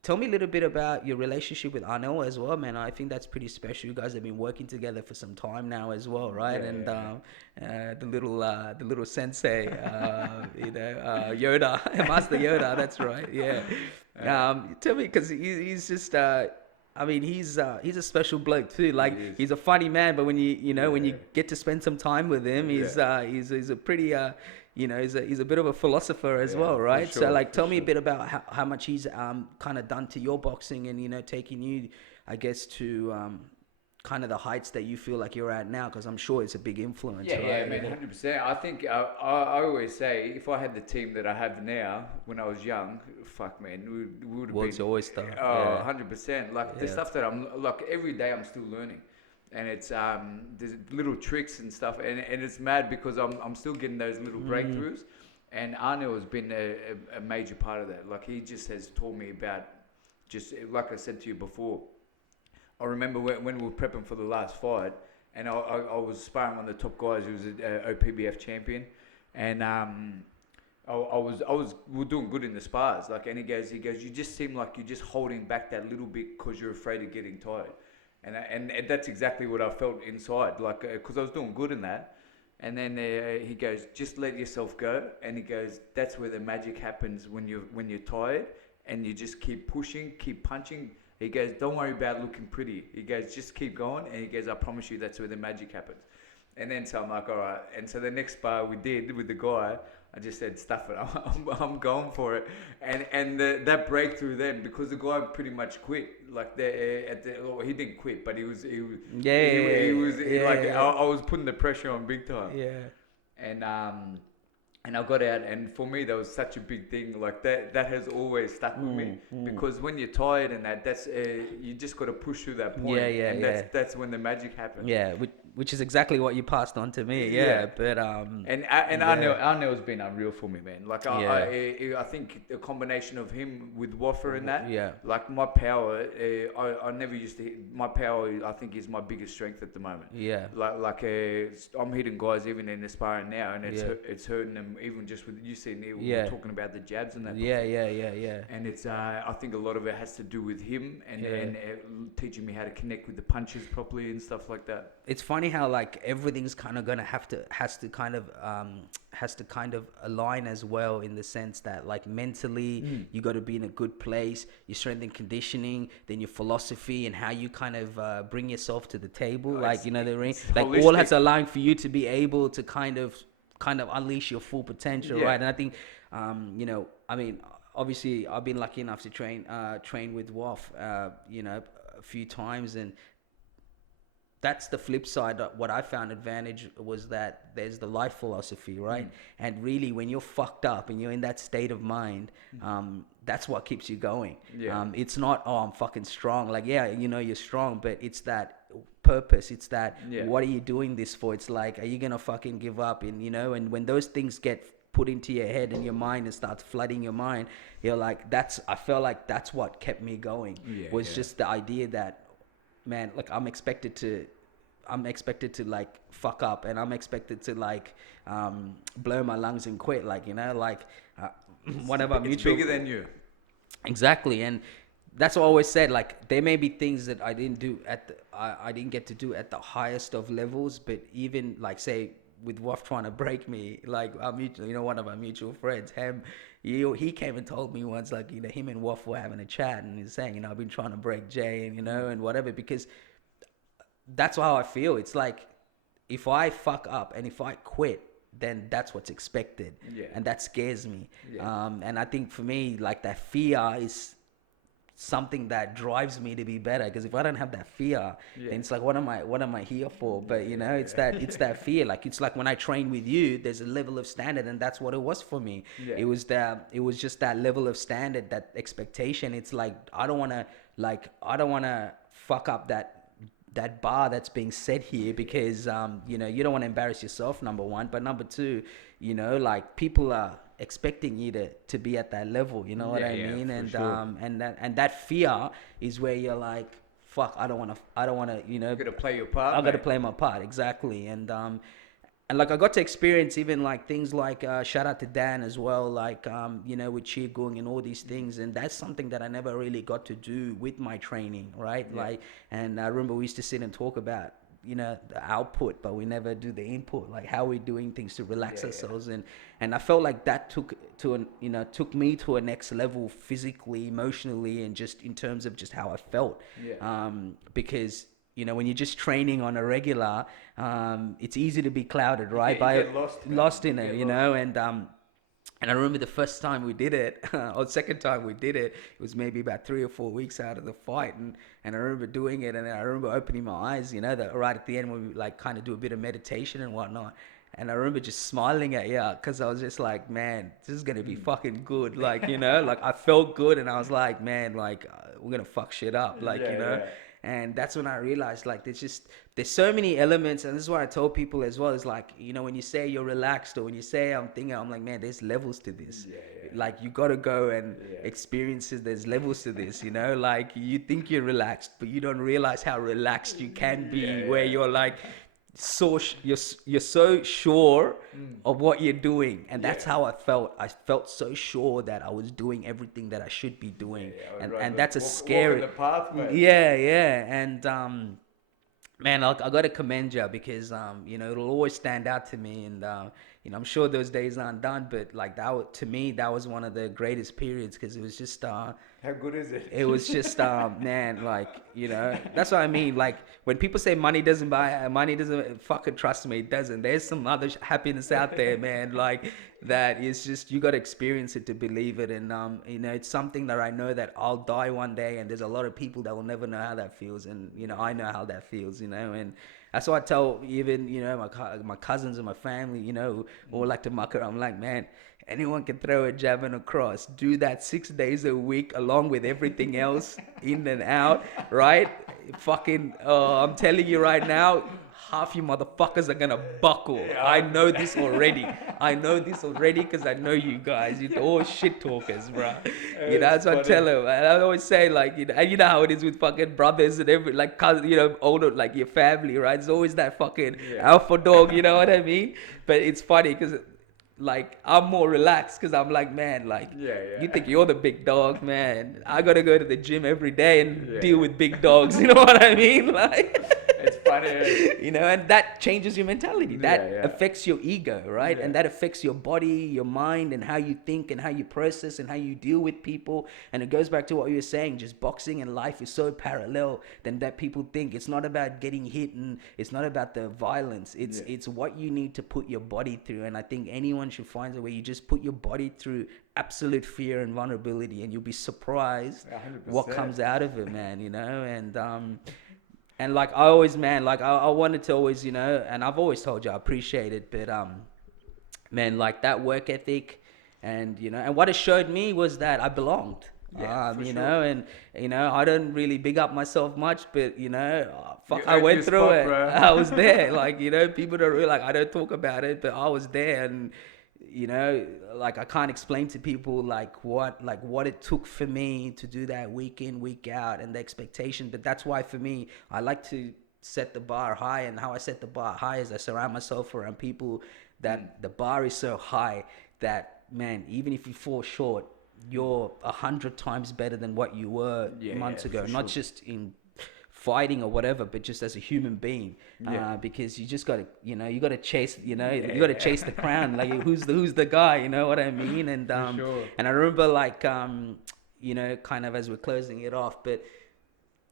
tell me a little bit about your relationship with Arnold as well, man. I think that's pretty special. You guys have been working together for some time now as well, right? The little sensei, Yoda, Master Yoda. That's right. Yeah. Tell me, because he's just. He's a special bloke too. Like, he's a funny man, but when when you get to spend some time with him, he's a pretty he's a bit of a philosopher as well, right? Sure, so like, tell me a bit about how much he's kind of done to your boxing, and taking you, I guess, to kind of the heights that you feel like you're at now, because I'm sure it's a big influence. Yeah, right? yeah, man, 100%. I think I always say, if I had the team that I have now when I was young, fuck, man, we would have been... World's your oyster. 100%. Like, the stuff that I'm... Like, every day I'm still learning. And it's there's little tricks and stuff, and it's mad because I'm still getting those little breakthroughs, and Arnold has been a major part of that. Like, he just has taught me about, just like I said to you before, I remember when we were prepping for the last fight, and I was sparring one of the top guys who was an OPBF champion, and we were doing good in the spars. Like, and he goes, you just seem like you're just holding back that little bit because you're afraid of getting tired. And that's exactly what I felt inside, like, because I was doing good in that. And then he goes, just let yourself go. And he goes, that's where the magic happens when you're tired, and you just keep pushing, keep punching. He goes, don't worry about looking pretty. He goes, just keep going. And he goes, I promise you, that's where the magic happens. And then so I'm like, all right. And so the next spar we did with the guy, I just said, stuff it. I'm going for it. And that breakthrough then, because the guy pretty much quit. Like, he didn't quit, but he was I was putting the pressure on big time. Yeah. And I got out, and for me, that was such a big thing. Like, that has always stuck with me, because when you're tired and that's you just got to push through that point. That's when the magic happens. Yeah, which is exactly what you passed on to me. But Arnold's been unreal for me, man. Like, I think a combination of him with Waffer and that. Yeah. Like, my power, I never used to hit. My power, I think, is my biggest strength at the moment. Yeah. Like I'm hitting guys even in the sparring now, and it's hurting them. Even just with you seeing we were talking about the jabs and that. Yeah. And it's I think a lot of it has to do with him and teaching me how to connect with the punches properly and stuff like that. It's funny how, like, everything's kind of gonna has to kind of align as well, in the sense that, like, mentally you got to be in a good place, your strength and conditioning, then your philosophy and how you kind of bring yourself to the table, like, the ring, like, holistic. All that's allowing for you to be able to kind of unleash your full potential, right? And I think obviously I've been lucky enough to train with Waff a few times, and that's the flip side. What I found advantage was that there's the life philosophy, right? And really, when you're fucked up and you're in that state of mind, that's what keeps you going. It's not, oh, I'm fucking strong. Like, you're strong, but it's that purpose. It's that, Yeah. what are you doing this for? It's like, are you gonna fucking give up? And and when those things get put into your head and your mind and starts flooding your mind, you're like, I felt like that's what kept me going. Yeah, Was yeah. just the idea that, man, like I'm expected to like fuck up, and I'm expected to like blow my lungs and quit, like uh, one of our It's mutual, bigger than you. exactly. And that's what I always said, like there may be things that I didn't do I didn't get to do at the highest of levels, but even like say with Waff trying to break me, like our mutual, one of our mutual friends, he came and told me once, like, him and Waff were having a chat, and he's saying, I've been trying to break Jay, and and whatever, because that's how I feel. It's like, if I fuck up and if I quit, then that's what's expected. Yeah. And that scares me. Yeah. And I think for me, like, that fear is something that drives me to be better, because if I don't have that fear, Yeah. then it's like, what am I here for? But it's that fear. Like, it's like when I train with you, there's a level of standard, and that's what it was for me. Yeah. It was just that level of standard, that expectation. It's like, I don't want to fuck up that bar that's being set here, because you don't want to embarrass yourself, number one, but number two, like, people are expecting you to be at that level, you know what I mean? And sure. and that fear is where you're like, fuck, I don't want to, You gotta play your part. I got to play my part, exactly. And like, I got to experience even like things like shout out to Dan as well, like with Qigong and all these things, and that's something that I never really got to do with my training, right? Yeah. Like, and I remember we used to sit and talk about the output, but we never do the input, like how we're doing things to relax ourselves. And I felt like that took me to a next level, physically, emotionally, and just in terms of just how I felt. Because when you're just training on a regular, it's easy to be clouded, right? You get lost in it, and I remember the first time we did it, or the second time we did it, it was maybe about 3 or 4 weeks out of the fight, and I remember doing it, and I remember opening my eyes, that right at the end when we like kind of do a bit of meditation and whatnot. And I remember just smiling at you, because I was just like, man, this is going to be fucking good. Like, like I felt good, and I was like, man, like we're going to fuck shit up. Like, Yeah. And that's when I realized, like, there's so many elements. And this is what I told people as well, is like, when you say you're relaxed, or when you say I'm thinking, I'm like, man, there's levels to this. Like, you got to go and experience it. There's levels to this, like, you think you're relaxed, but you don't realize how relaxed you can be, where you're like, you're so sure of what you're doing, and that's how I felt. I felt so sure that I was doing everything that I should be doing, and that's a scary. Walk in the path, mate. And man, I got to commend you, because it'll always stand out to me, and I'm sure those days aren't done, but like to me that was one of the greatest periods, because it was just how good is it? it was just man, like, that's what I mean. Like, when people say money doesn't fucking, trust me, it doesn't. There's some other happiness out there, man, like that is just, you got to experience it to believe it. And it's something that I know that I'll die one day, and there's a lot of people that will never know how that feels, and I know how that feels, and that's what I tell even my cousins and my family, all like to muck around. I'm like, man, anyone can throw a jab and a cross. Do that 6 days a week, along with everything else, in and out, right? Fucking, I'm telling you right now, half you motherfuckers are gonna buckle. I know this already. Because I know you guys. You're all shit talkers, bro. That's what I tell them. And I always say, like, and you know how it is with fucking brothers and every, like, cousin, older, like your family, right? It's always that fucking alpha dog, you know what I mean? But it's funny, because like, I'm more relaxed, because I'm like, man, like, you think you're the big dog, man. I gotta go to the gym every day and deal with big dogs, you know what I mean? Like, it's funny. And that changes your mentality. That affects your ego, right? And that affects your body, your mind, and how you think, and how you process, and how you deal with people. And it goes back to what you were saying, just boxing and life is so parallel than that people think. It's not about getting hit, and it's not about the violence. It's what you need to put your body through. And I think anyone should find a way you just put your body through absolute fear and vulnerability, and you'll be surprised 100%. what comes out of it, man. And like, I always, man, like, I wanted to always, and I've always told you I appreciate it, but man, like, that work ethic, and and what it showed me was that I belonged. Yeah, for you sure. know, and I don't really big up myself much, but fuck, You I earned went your through spot, it. bro. I was there. Like, people don't really, like, I don't talk about it, but I was there. And like, I can't explain to people what it took for me to do that week in, week out, and the expectation. But that's why, for me, I like to set the bar high. And how I set the bar high is I surround myself around people that the bar is so high that, man, even if you fall short, you're 100 times better than what you were Yeah, months ago. for Not sure. just in fighting or whatever, but just as a human being. Yeah. Because you just gotta, you gotta chase, you gotta Yeah. chase the crown. Like, who's the guy? You know what I mean? And For sure. and I remember, like, kind of as we're closing it off, but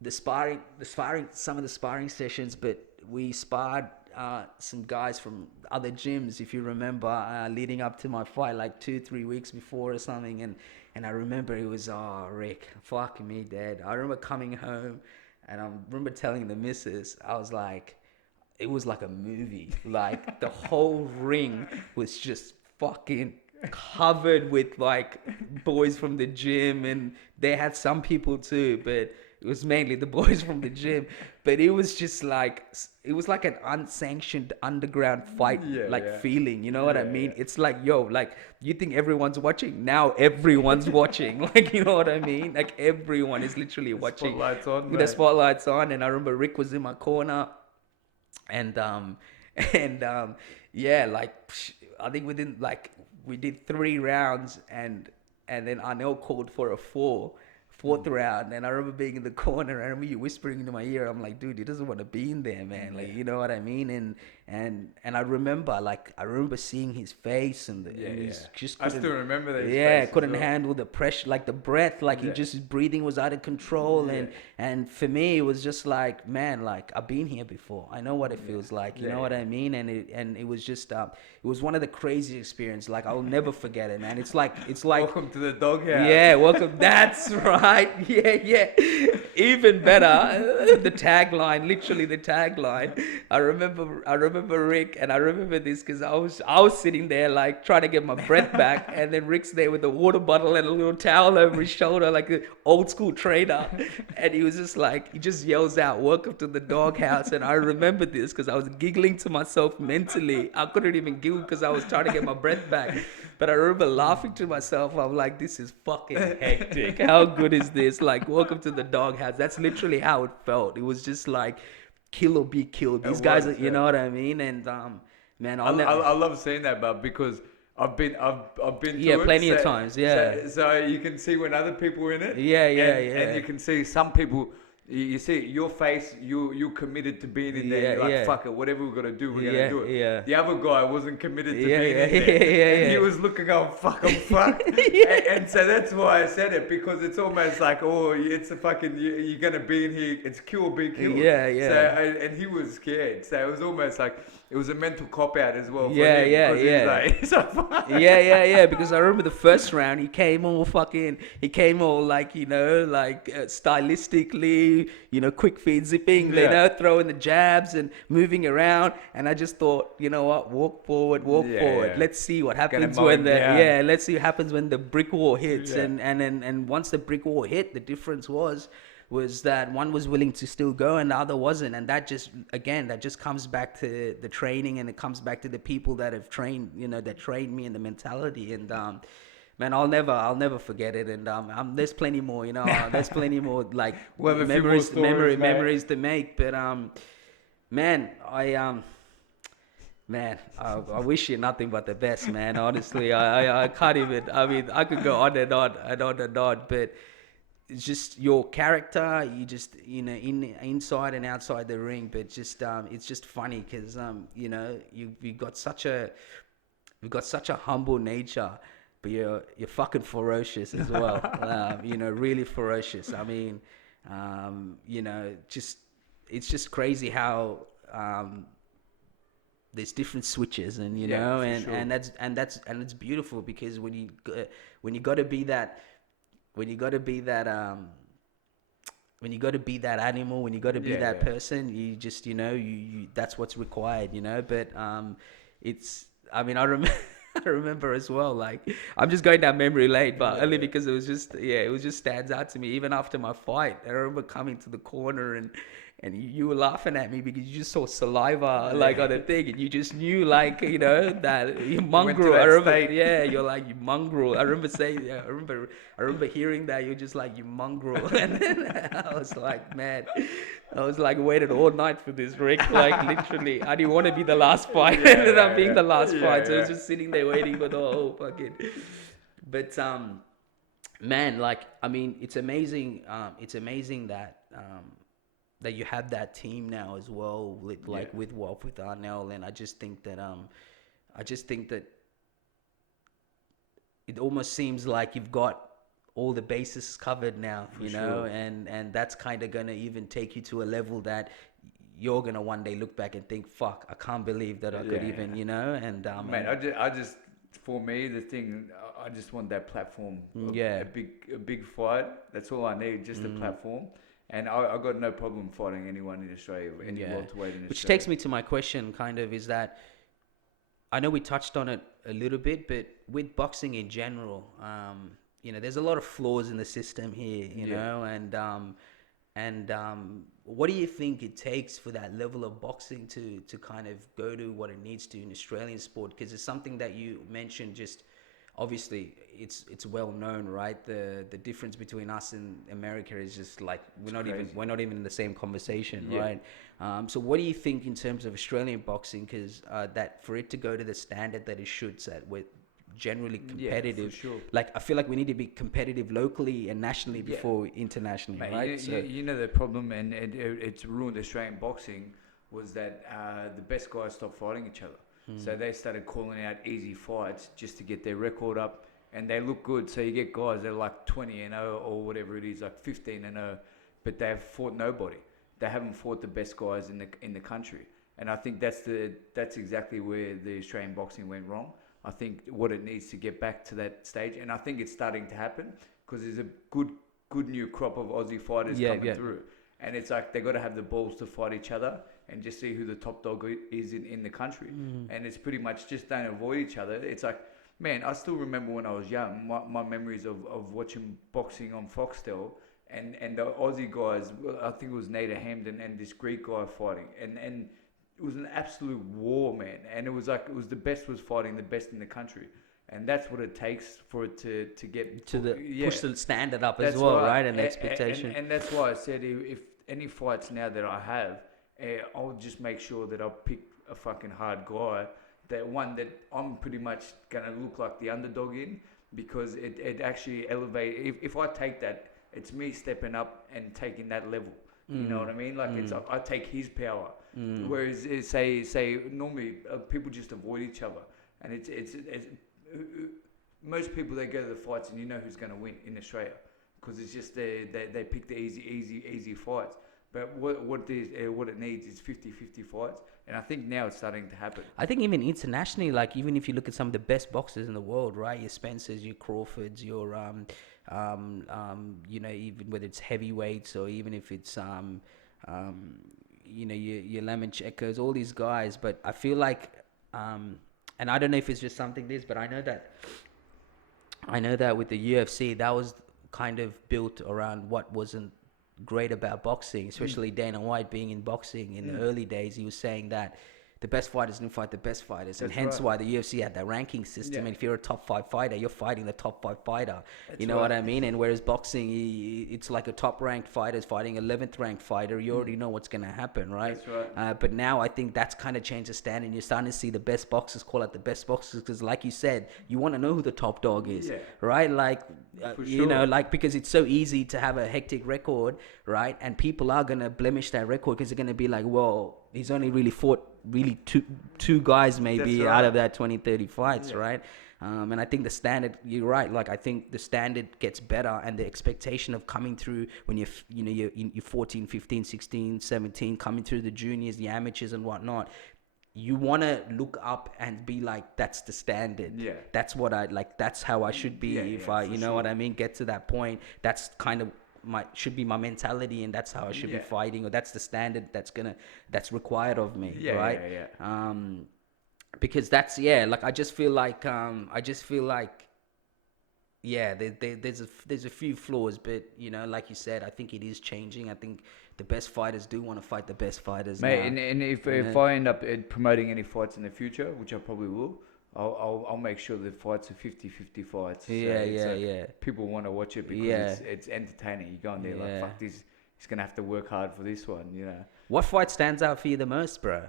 some of the sparring sessions, but we sparred some guys from other gyms, if you remember, leading up to my fight, like 2-3 weeks before or something. And I remember it was, oh, Rick, fuck me, Dad. I remember coming home, and I remember telling the missus, I was like, it was like a movie. Like, the whole ring was just fucking covered with, like, boys from the gym, and they had some people too, but it was mainly the boys from the gym. But it was just like, it was like an unsanctioned underground fight, Yeah, like, yeah. feeling. You know what I Yeah, mean? yeah. It's like, yo, like, you think everyone's watching? Now everyone's watching. Like, you know what I mean? Like, everyone is literally The watching. spotlight's on, The mate. spotlight's on, and I remember Rick was in my corner, and and yeah, like, I think within, like, we did 3 rounds, and then Arnold called for a fourth round. And I remember being in the corner, and I remember you whispering into my ear. I'm like, dude, he doesn't want to be in there, man. Like, Yeah. you know what I mean? And I remember, like, I remember seeing his face, Yeah, and yeah. he's just I couldn't, still remember those yeah, faces. couldn't Well. handle the pressure, like the breath, like, he Yeah. just, his breathing was out of control. Yeah. And for me, it was just like, man, like, I've been here before. I know what it feels like. You Yeah, know what yeah. I mean? And it was just, it was one of the crazy experiences. Like, I'll never forget it, man. It's like, Welcome to the doghouse. yeah, welcome. That's right. Yeah, yeah. Even better, the tagline, literally the tagline. I remember Rick, and I remember this because I was sitting there, like, trying to get my breath back, and then Rick's there with a water bottle and a little towel over his shoulder, like an old school trainer, and he was just like, he just yells out, "Welcome to the doghouse." And I remember this because I was giggling to myself mentally. I couldn't even giggle because I was trying to get my breath back. But I remember laughing to myself. I'm like, this is fucking hectic. How good is this? Like, welcome to the doghouse. That's literally how it felt. It was just like, kill or be killed. These It guys, was, you know what I mean? And man, I'll never. I love seeing that, but because I've been Yeah, to it, plenty of times. Yeah, so you can see when other people are in it, yeah, yeah, and yeah, you can see some people. You see your face, you committed to being in there. yeah, You're like, yeah, fuck it, whatever we're gonna do, we're yeah, gonna do it. yeah. The other guy wasn't committed to Yeah, being yeah, in there, yeah, yeah, and he yeah. was looking, going, fuck, I'm fucked. Yeah. And so that's why I said it, because it's almost like, oh, it's a fucking, you're gonna be in here, it's kill or be killed. Yeah, yeah. So and he was scared, so it was almost like it was a mental cop out as well. Yeah, for him, yeah, 'cause yeah. He's like, he's like, fuck. Yeah. Because I remember the first round, he came all like, stylistically, quick feet zipping, Yeah. throwing the jabs and moving around. And I just thought, you know what, walk forward. Yeah. Let's see what happens mow him down. let's see what happens when the brick wall hits. Yeah. And once the brick wall hit, the difference was that one was willing to still go and the other wasn't. And that just comes back to the training, and it comes back to the people that have trained, that trained me, in the mentality. And man, I'll never forget it. And there's plenty more, there's plenty more, like, We'll have a few more stories, mate. memories to make. But man, I wish you nothing but the best, man. Honestly, I can't even. I mean, I could go on and on and on and on, but it's just your character. You just, inside and outside the ring. But just, it's just funny because you've got such a humble nature, but you're fucking ferocious as well. Really ferocious. I mean, it's just crazy how there's different switches, and for sure. and it's beautiful, because when you got to be that animal, when you got to be that person, you just, you that's what's required. But it's, I mean, I remember I remember as well. Like, I'm just going down memory lane, but only Yeah. because it was just stands out to me. Even after my fight, I remember coming to the corner and you were laughing at me because you just saw saliva like on the Yeah. thing, and you just knew like that you You went to mongrel. I that remember, state. yeah, you're like you mongrel. I remember saying, yeah, I remember hearing that you're just like you mongrel, and then I was like, man, I was like waited all night for this, Rick. Like literally, I didn't want to be the last fight. It ended up being the last fight, so I was Yeah. just sitting there waiting for the whole fucking. But man, like I mean, it's amazing. It's amazing that that you have that team now as well, with, Yeah. like with Wolf, with Arnold, and I just think that it almost seems like you've got all the bases covered now, For you know, sure. and that's kind of gonna even take you to a level that you're gonna one day look back and think, "Fuck, I can't believe that I could Yeah. even," you know, Man, I just, for me, the thing, I just want that platform, yeah, a big fight. That's all I need, just a platform. And I got no problem fighting anyone in Australia, any yeah. welterweight in Which Australia. takes me to my question, kind of, is that I know we touched on it a little bit, but with boxing in general, you know, there's a lot of flaws in the system here, you Yeah. know, and what do you think it takes for that level of boxing to kind of go to what it needs to in Australian sport? Because it's something that you mentioned. Just obviously, it's well known, right? The difference between us and America is just like It's crazy. we're not even in the same conversation, Yeah. right? So what do you think in terms of Australian boxing? Because that for it to go to the standard that it should set with generally Yeah, for competitive, sure. like I feel like we need to be competitive locally and nationally Yeah. before internationally, Mate, right? So you know the problem, and it's ruined Australian boxing, was that the best guys stopped fighting each other. So they started calling out easy fights just to get their record up, and they look good. So you get guys that are like 20-0 or whatever it is, like 15-0, but they've fought nobody. They haven't fought the best guys in the country, and I think that's exactly where the Australian boxing went wrong. I think what it needs to get back to that stage, and I think it's starting to happen because there's a good new crop of Aussie fighters yeah, coming yeah. through. And it's like they got to have the balls to fight each other and just see who the top dog is in the country. And it's pretty much just don't avoid each other. It's like, man, I still remember when I was young, my memories of watching boxing on Foxtel and the Aussie guys, I think it was Nader Hamden and this Greek guy fighting. And it was an absolute war, man. And it was like, it was the best was fighting the best in the country. And that's what it takes for it to get To the yeah. push the standard up as That's well, right, right? And the expectation. and that's why I said if any fights now that I have, I'll just make sure that I pick a fucking hard guy, that one that I'm pretty much gonna look like the underdog in, because it actually elevate. If I take that, it's me stepping up and taking that level. You know what I mean? Like it's I take his power, whereas say normally people just avoid each other, and it's most people they go to the fights and you know who's going to win in Australia because it's just they pick the easy fights. But what it needs is 50-50 fights, and I think now it's starting to happen. I think even internationally, like even if you look at some of the best boxers in the world, right? Your Spencers, your Crawfords, your you know, even whether it's heavyweights or even if it's you know, your Lomachenko's, all these guys. But I feel like and I don't know if it's just something this, but I know that with the UFC, that was kind of built around what wasn't great about boxing, especially Dana White being in boxing in the early days. He was saying that the best fighters didn't fight the best fighters, and That's hence right. why the UFC had that ranking system. Yeah. And if you're a top 5 fighter, you're fighting the top 5 fighter. That's You know right. what I mean? And whereas boxing, it's like a top ranked fighter is fighting 11th ranked fighter. You already know what's going to happen, right? That's right. But now I think that's kind of changed the standard. And you're starting to see the best boxers call out the best boxers because, like you said, you want to know who the top dog is, Yeah. right? Like, For you know, sure. like because it's so easy to have a hectic record, right? And people are gonna blemish that record because they're gonna be like, well, he's only really fought really two guys maybe That's right. out of that 20, 30 fights, Yeah. right? And I think the standard, you're right. Like I think the standard gets better, and the expectation of coming through when you're 14, 15, 16, 17, coming through the juniors, the amateurs, and whatnot. You want to look up and be like, that's the standard. Yeah. That's what I like. That's how I should be. Yeah, If yeah, I, for you know what sure. I mean, get to that point. That's kind of should be my mentality, and that's how I should be Yeah. fighting, or that's the standard that's required of me, Yeah, right? yeah, yeah. because that's yeah. Like I just feel like yeah. There's a few flaws, but like you said, I think it is changing. I think the best fighters do want to fight the best fighters Mate, now. and if You if know. I end up promoting any fights in the future, which I probably will, I'll make sure the fights are 50-50 fights. So Yeah, it's yeah, like yeah, people want to watch it because yeah, it's entertaining. You go in there like yeah. fuck this. He's gonna have to work hard for this one, you know. What fight stands out for you the most, bro?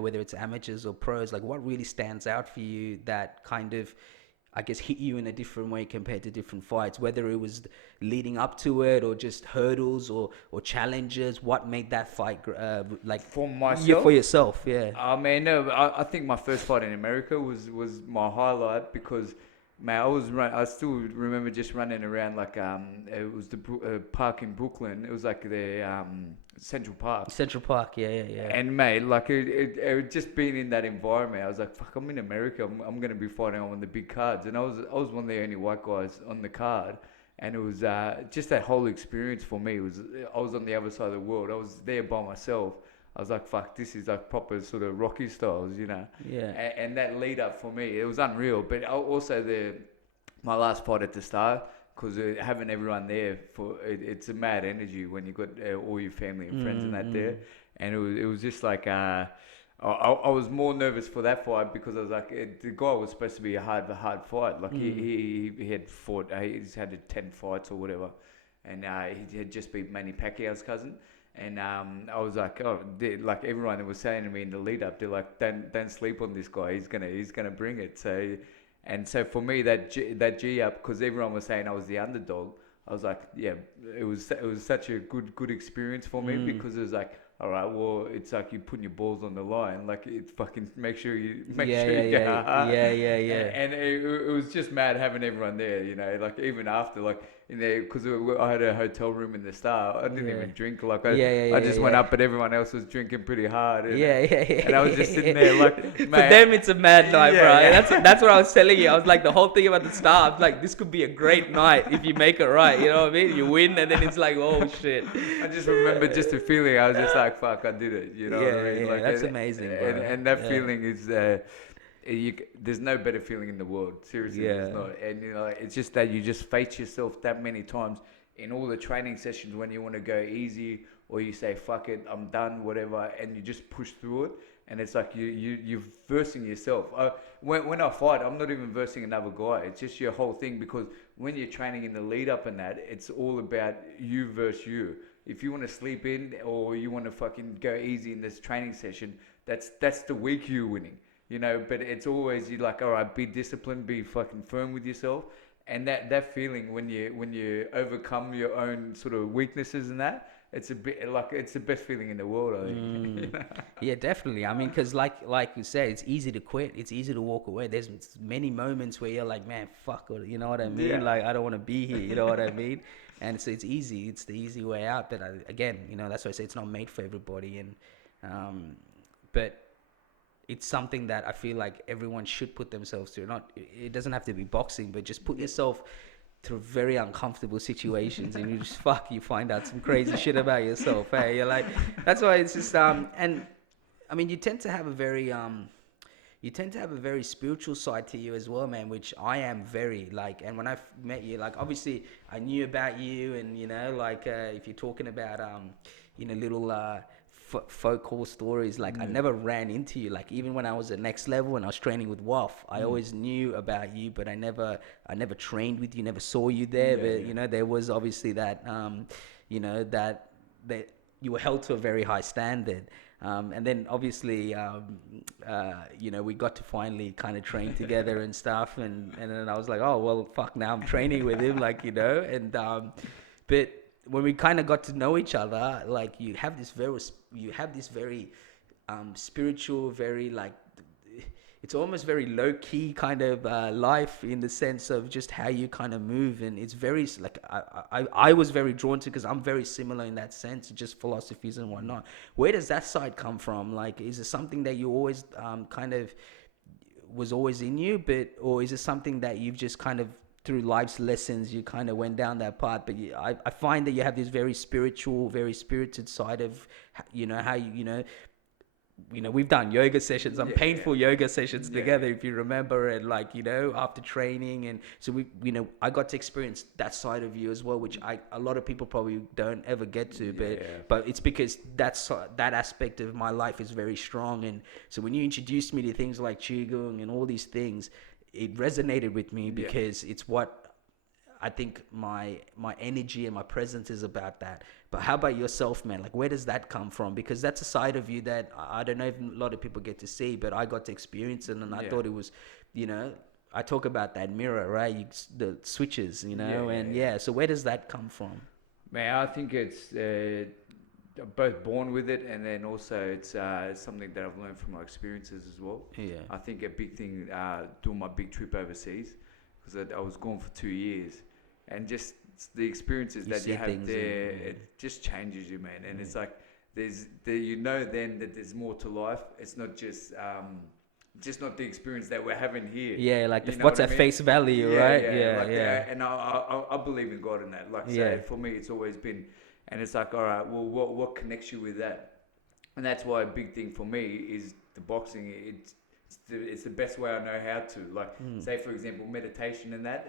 Whether it's amateurs or pros, like what really stands out for you that kind of, I guess, hit you in a different way compared to different fights, whether it was leading up to it or just hurdles or challenges. What made that fight like For you for myself, yourself? Yeah. man, no, I think my first fight in America was my highlight because, man, I still remember just running around like it was the park in Brooklyn. It was like the Central Park. Central Park, yeah, yeah, yeah. And mate, like it just being in that environment, I was like, "Fuck, I'm in America. I'm gonna be fighting on the big cards." And I was one of the only white guys on the card, and it was just that whole experience for me. I was on the other side of the world. I was there by myself. I was like, "Fuck, this is like proper sort of Rocky styles, you know." Yeah. And that lead up for me, it was unreal. But also my last fight at the start, because having everyone there it's a mad energy when you got all your family and friends and that there, and it was just like I was more nervous for that fight because I was like the guy was supposed to be a hard fight, like he had fought he's had 10 fights or whatever, and he had just beat Manny Pacquiao's cousin. And I was like, like everyone was saying to me in the lead up, they're like, don't sleep on this guy. He's gonna bring it. So for me that G up, because everyone was saying I was the underdog. I was like, yeah, it was such a good experience for me because it was like, all right, well, it's like you putting your balls on the line, like it fucking make sure you Yeah, yeah, get yeah, hard. yeah, yeah, yeah. And it was just mad having everyone there, like even after, like in there, because I had a hotel room in the Star. I didn't Yeah. even drink, like Yeah, yeah, I yeah, just yeah, went yeah. up, but everyone else was drinking pretty hard, Yeah, yeah, yeah. and I was just sitting there like, For man, them, it's a mad night, bro. yeah, yeah. That's what I was telling you. I was like, the whole thing about the star. I was like, this could be a great night if you make it right. You know what I mean? You win, and then it's like, oh shit. I just remember just the feeling. I was just like, "Fuck, I did it." You know what I Yeah, mean? yeah. Like, That's amazing, bro. and that Yeah, feeling is, there's no better feeling in the world. Seriously, there's yeah. not. And it's just that you just face yourself that many times in all the training sessions when you want to go easy or you say, "Fuck it, I'm done," whatever, and you just push through it. And it's like you're versing yourself. When I fight, I'm not even versing another guy. It's just your whole thing, because when you're training in the lead up and that, it's all about you versus you. If you want to sleep in or you want to fucking go easy in this training session, that's the weak you winning. But it's always you like, all right, be disciplined, be fucking firm with yourself, and that feeling when you overcome your own sort of weaknesses and that, it's a bit like it's the best feeling in the world, I think. Yeah, definitely. I mean, because like you said, it's easy to quit. It's easy to walk away. There's many moments where you're like, man, fuck, or you know what I mean? Yeah. Like, I don't want to be here. You know what I mean? And so it's easy. It's the easy way out. But again, that's why I say it's not made for everybody. And but it's something that I feel like everyone should put themselves through. It doesn't have to be boxing, but just put yourself through very uncomfortable situations, and you find out some crazy shit about yourself. Hey, you're like, that's why it's just and I mean, you tend to have a very spiritual side to you as well, man, which I am very like. And when I met you, like, obviously I knew about you, and like if you're talking about little folk call stories, like I never ran into you. Like, even when I was at next level and I was training with WAF, I always knew about you, but I never trained with you, never saw you there. But there was obviously that that you were held to a very high standard. And then obviously, we got to finally kind of train together and stuff. And then I was like, oh, well, fuck, now I'm training with him, and, but when we kind of got to know each other, like you have this very spiritual, very like, it's almost very low key kind of life, in the sense of just how you kind of move, and it's very like I was very drawn to, because I'm very similar in that sense, just philosophies and whatnot. Where does that side come from? Like, is it something that you always kind of was always in you, or is it something that you've just kind of through life's lessons you kind of went down that path? But I find that you have this very spiritual, very spirited side of how you we've done yoga sessions, some Yeah, painful yoga sessions yeah, together, if you remember, and like, after training. And so I got to experience that side of you as well, which a lot of people probably don't ever get to, but it's because that aspect of my life is very strong. And so when you introduced me to things like Qigong and all these things, it resonated with me because it's what I think my energy and my presence is about that. But how about yourself, man? Like, where does that come from? Because that's a side of you that I don't know if a lot of people get to see, but I got to experience it, and I thought it was, I talk about that mirror, right? The switches, So where does that come from? Man, I think it's both born with it, and then also it's something that I've learned from my experiences as well. Yeah. I think a big thing doing my big trip overseas, because I was gone for 2 years, and just the experiences that you have there, it just changes you, man. And it's like then that there's more to life. It's not just not the experience that we're having here. Yeah, like what's at face value, right? Yeah. And I believe in God in that. Like, so for me, it's always been, and it's like, all right, well, what connects you with that? And that's why a big thing for me is the boxing. It's the best way I know how to. Like, say for example, meditation and that.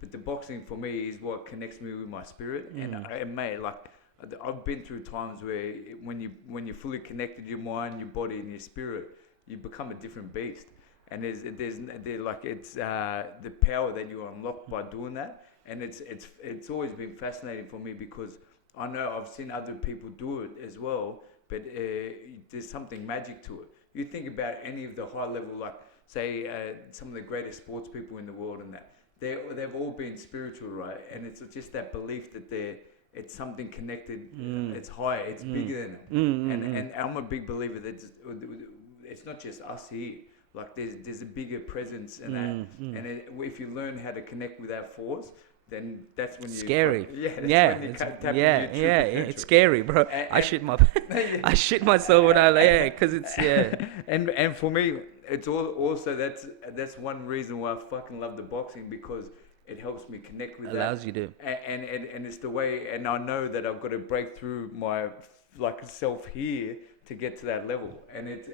But the boxing for me is what connects me with my spirit. And mate, like, I've been through times where when you're fully connected, your mind, your body, and your spirit, you become a different beast. And there's like, it's the power that you unlock by doing that. And it's always been fascinating for me, because I know I've seen other people do it as well, but there's something magic to it. You think about any of the high level, like, say, some of the greatest sports people in the world, and that they've all been spiritual, right? And it's just that belief that it's something connected, it's higher, it's bigger than them. And I'm a big believer that it's not just us here. Like, there's a bigger presence in that. And if you learn how to connect with that force, then that's when you scary. It's scary, bro. I shit myself when I because it's And for me, it's also that's one reason why I fucking love the boxing, because it helps me connect with allows you to, and it's the way. And I know that I've got to break through my self here to get to that level, and it's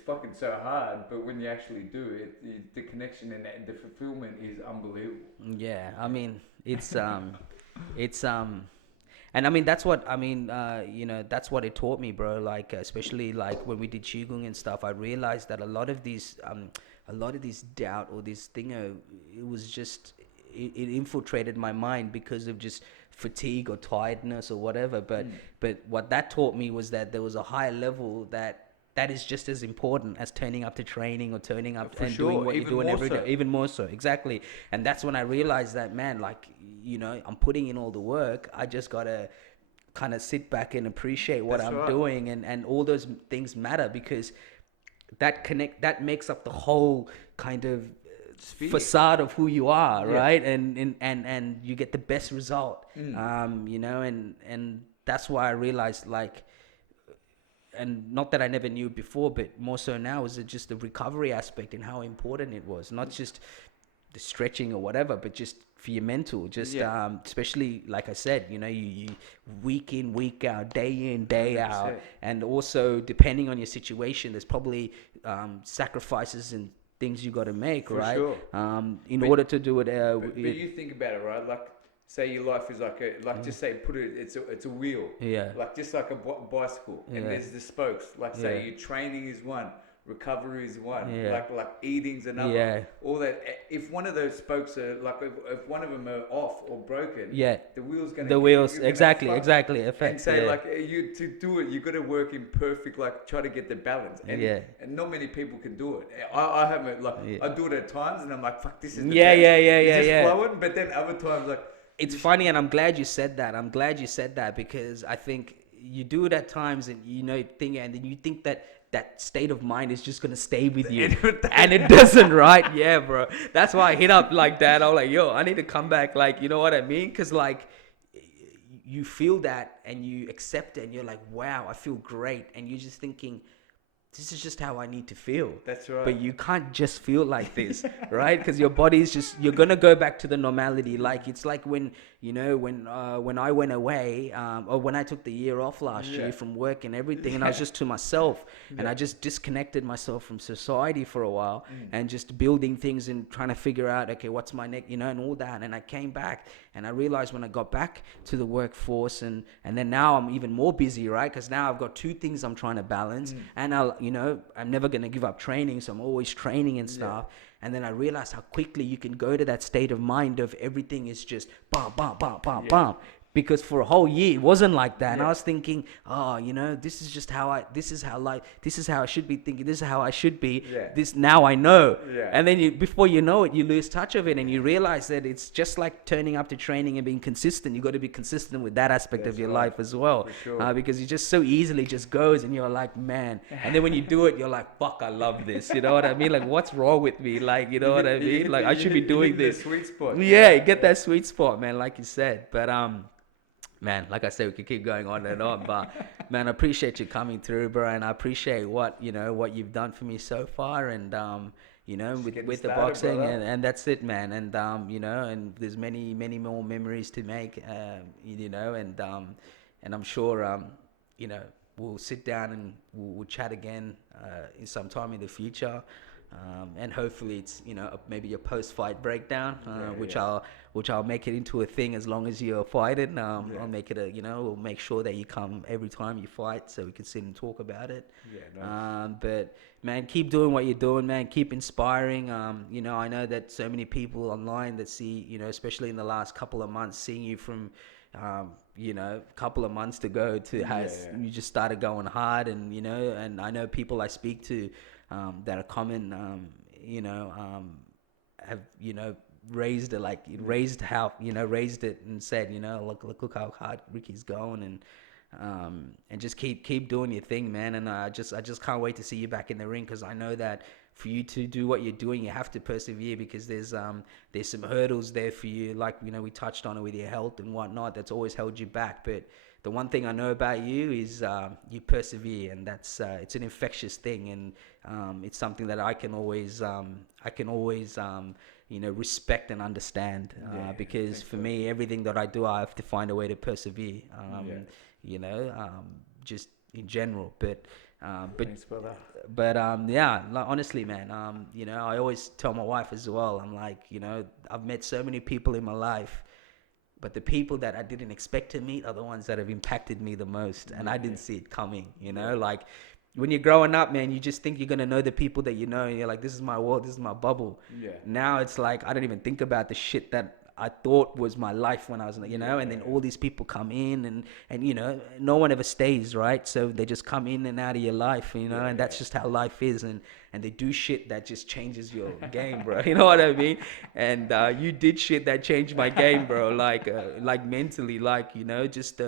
fucking so hard, but when you actually do it, the connection and the fulfillment is unbelievable. Yeah, I mean, it's and I mean, that's what that's what it taught me, bro. Like, especially like when we did Qigong and stuff, I realized that a lot of this doubt or this thing, it was just it infiltrated my mind because of just fatigue or tiredness or whatever. But what that taught me was that there was a higher level that is just as important as turning up to training or turning up and doing what you're doing every day. Even more so, exactly. And that's when I realized that, man, like, I'm putting in all the work. I just gotta kind of sit back and appreciate what I'm doing, and all those things matter, because that makes up the whole kind of facade of who you are, right? And you get the best result, and that's why I realized, like, and not that I never knew before, but more so now, is it just the recovery aspect and how important it was, not just the stretching or whatever, but just for your mental, especially, like I said, you week in, week out, day in, day 100%. Out, and also depending on your situation, there's probably sacrifices and things you got to make, for right? Sure. In order to do it. But you think about it, right? Like, say your life is just say it's a wheel, like just like a bicycle, and there's the spokes. Like, say your training is one, recovery is one, like eating's another. All that. If one of those spokes are like, if one of them are off or broken, the wheel's gonna exactly affect. And say like, you to do it, you got to work in perfect, like, try to get the balance. And not many people can do it. I haven't, like, I do it at times, and I'm like, fuck, this is the best. It's flowing. But then other times, like, it's funny, and I'm glad you said that. Because I think you do it at times, and and then you think that state of mind is just gonna stay with you, and it doesn't, right? Yeah, bro. That's why I hit up like that. I'm like, yo, I need to come back. Like, you know what I mean? Because, like, you feel that and you accept it, and you're like, wow, I feel great, and you're just thinking, this is just how I need to feel. That's right. But you can't just feel like this, right? Because your body is just, you're gonna go back to the normality. Like it's like when, when I went away, or when I took the year off last year from work and everything, and I was just to myself, and I just disconnected myself from society for a while, and just building things and trying to figure out, okay, what's my next, and all that. And I came back, and I realized when I got back to the workforce, and then now I'm even more busy, right? Because now I've got two things I'm trying to balance, and I'm never gonna give up training, so I'm always training and stuff. And then I realized how quickly you can go to that state of mind of everything is just bam, bam, bam, bam, bam. Because for a whole year it wasn't like that. And I was thinking, this is just how this is how I should be thinking, this is how I should be. This now I know. And then before you know it, you lose touch of it, and you realize that it's just like turning up to training and being consistent. You got to be consistent with that aspect of your life as well. Because it just so easily just goes, and you're like, man. And then when you do it, you're like, fuck, I love this. You know what I mean? Like, what's wrong with me? Like, you know what I mean? Like, I should be doing this. Sweet spot. Yeah, you get that sweet spot, man, like you said. But man, like I said, we could keep going on and on, but man, I appreciate you coming through, bro, and I appreciate what you've done for me so far, and with the boxing, and that's it, man, and and there's many more memories to make, and I'm sure we'll sit down and we'll chat again in some time in the future. And hopefully it's maybe a post-fight breakdown, which I'll make it into a thing as long as you're fighting. I'll make it we'll make sure that you come every time you fight, so we can sit and talk about it. But man, keep doing what you're doing, man. Keep inspiring. I know that so many people online that see, especially in the last couple of months, seeing you from couple of months to go to you just started going hard, and and I know people I speak to that are common, have raised it, raised it and said, look how hard Ricky's going, and just keep doing your thing, man. And I just can't wait to see you back in the ring, because I know that for you to do what you're doing, you have to persevere, because there's some hurdles there for you, like we touched on it with your health and whatnot, that's always held you back. But the one thing I know about you is you persevere, and that's it's an infectious thing, and it's something that I can always respect and understand, because for me, everything that I do, I have to find a way to persevere, just in general. Thanks, brother. But honestly, man, I always tell my wife as well, I'm like, I've met so many people in my life, but the people that I didn't expect to meet are the ones that have impacted me the most, and I didn't see it coming, like when you're growing up, man, you just think you're going to know the people that you know, and you're like, this is my world, this is my bubble. Now it's like, I don't even think about the shit that I thought was my life when I was, and then all these people come in, and no one ever stays, right? So they just come in and out of your life, and that's just how life is, and they do shit that just changes your game, bro. You know what I mean? And you did shit that changed my game, bro. Like mentally, you just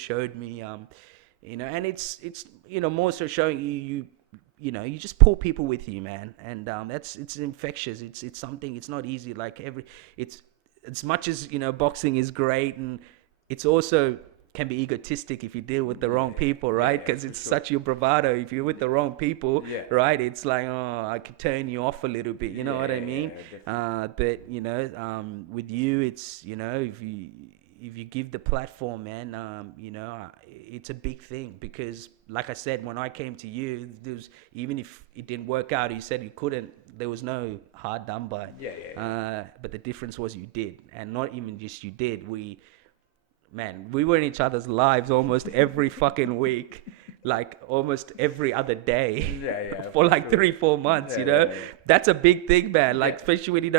showed me, and it's more so showing you just pull people with you, man, and it's infectious. It's something. It's not easy. It's as much as boxing is great, and it's also can be egotistic if you deal with the wrong people, right? Because it's such your bravado. If you're with the wrong people, right, it's like, I could turn you off a little bit. You know what I mean? But with you, it's if you give the platform, man, it's a big thing, because like I said, when I came to you, even if it didn't work out, you said you couldn't, there was no hard done by. But the difference was you did, and not even just you did. We were in each other's lives almost every fucking week, like almost every other day, for like 3-4 months. That's a big thing, man. Like especially when you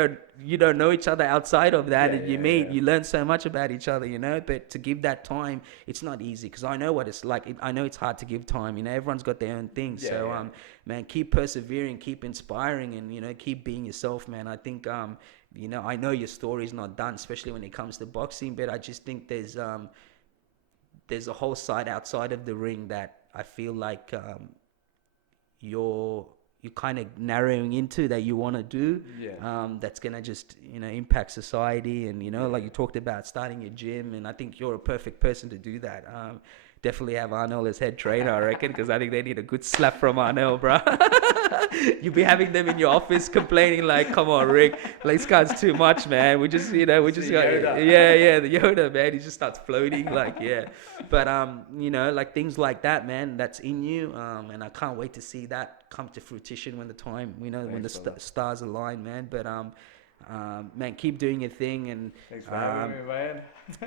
don't know each other outside of that, and you meet, you learn so much about each other, But to give that time, it's not easy, because I know what it's like. I know it's hard to give time. Everyone's got their own thing. Man, keep persevering, keep inspiring, and keep being yourself, man. I think I know your story's not done, especially when it comes to boxing, but I just think there's a whole side outside of the ring that I feel like you're kind of narrowing into, that you want to do, that's gonna just impact society, and like you talked about starting your gym, and I think you're a perfect person to do that. definitely have Arnold as head trainer, I reckon, because I think they need a good slap from Arnold, bro. You'll be having them in your office complaining like, "Come on, Rick, like, this guy's too much, man. We just, we just got, yeah, the Yoda, man. He just starts floating, like, yeah." But like things like that, man, that's in you, and I can't wait to see that come to fruition when the time, when the stars align, man. But man, keep doing your thing, and thanks for having me, man.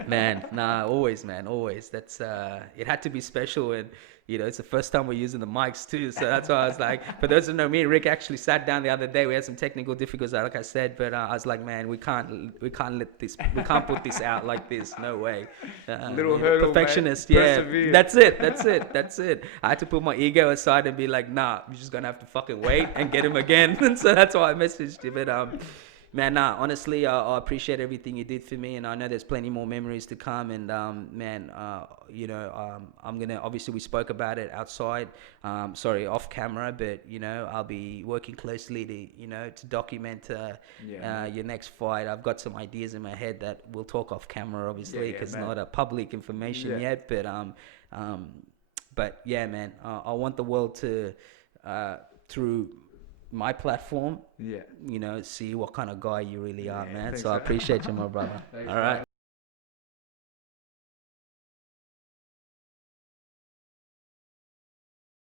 man, nah, always, man, always. That's it had to be special, and it's the first time we're using the mics too, so that's why I was like, for those who know me and Rick actually sat down the other day. We had some technical difficulties, like I said, but I was like, man, we can't put this out like this, no way. Little hurdle, perfectionist, man. yeah, Persevere. that's it. I had to put my ego aside and be like, nah, you're just gonna have to fucking wait and get him again. And so that's why I messaged you, but man, nah, honestly, I appreciate everything you did for me, and I know there's plenty more memories to come. And man, I'm gonna, obviously we spoke about it outside, off camera, but I'll be working closely to document your next fight. I've got some ideas in my head that we'll talk off camera, obviously, because it's not a public information yet. But yeah, man, I want the world to through my platform, see what kind of guy you really are, man. So I appreciate you, my brother. All right.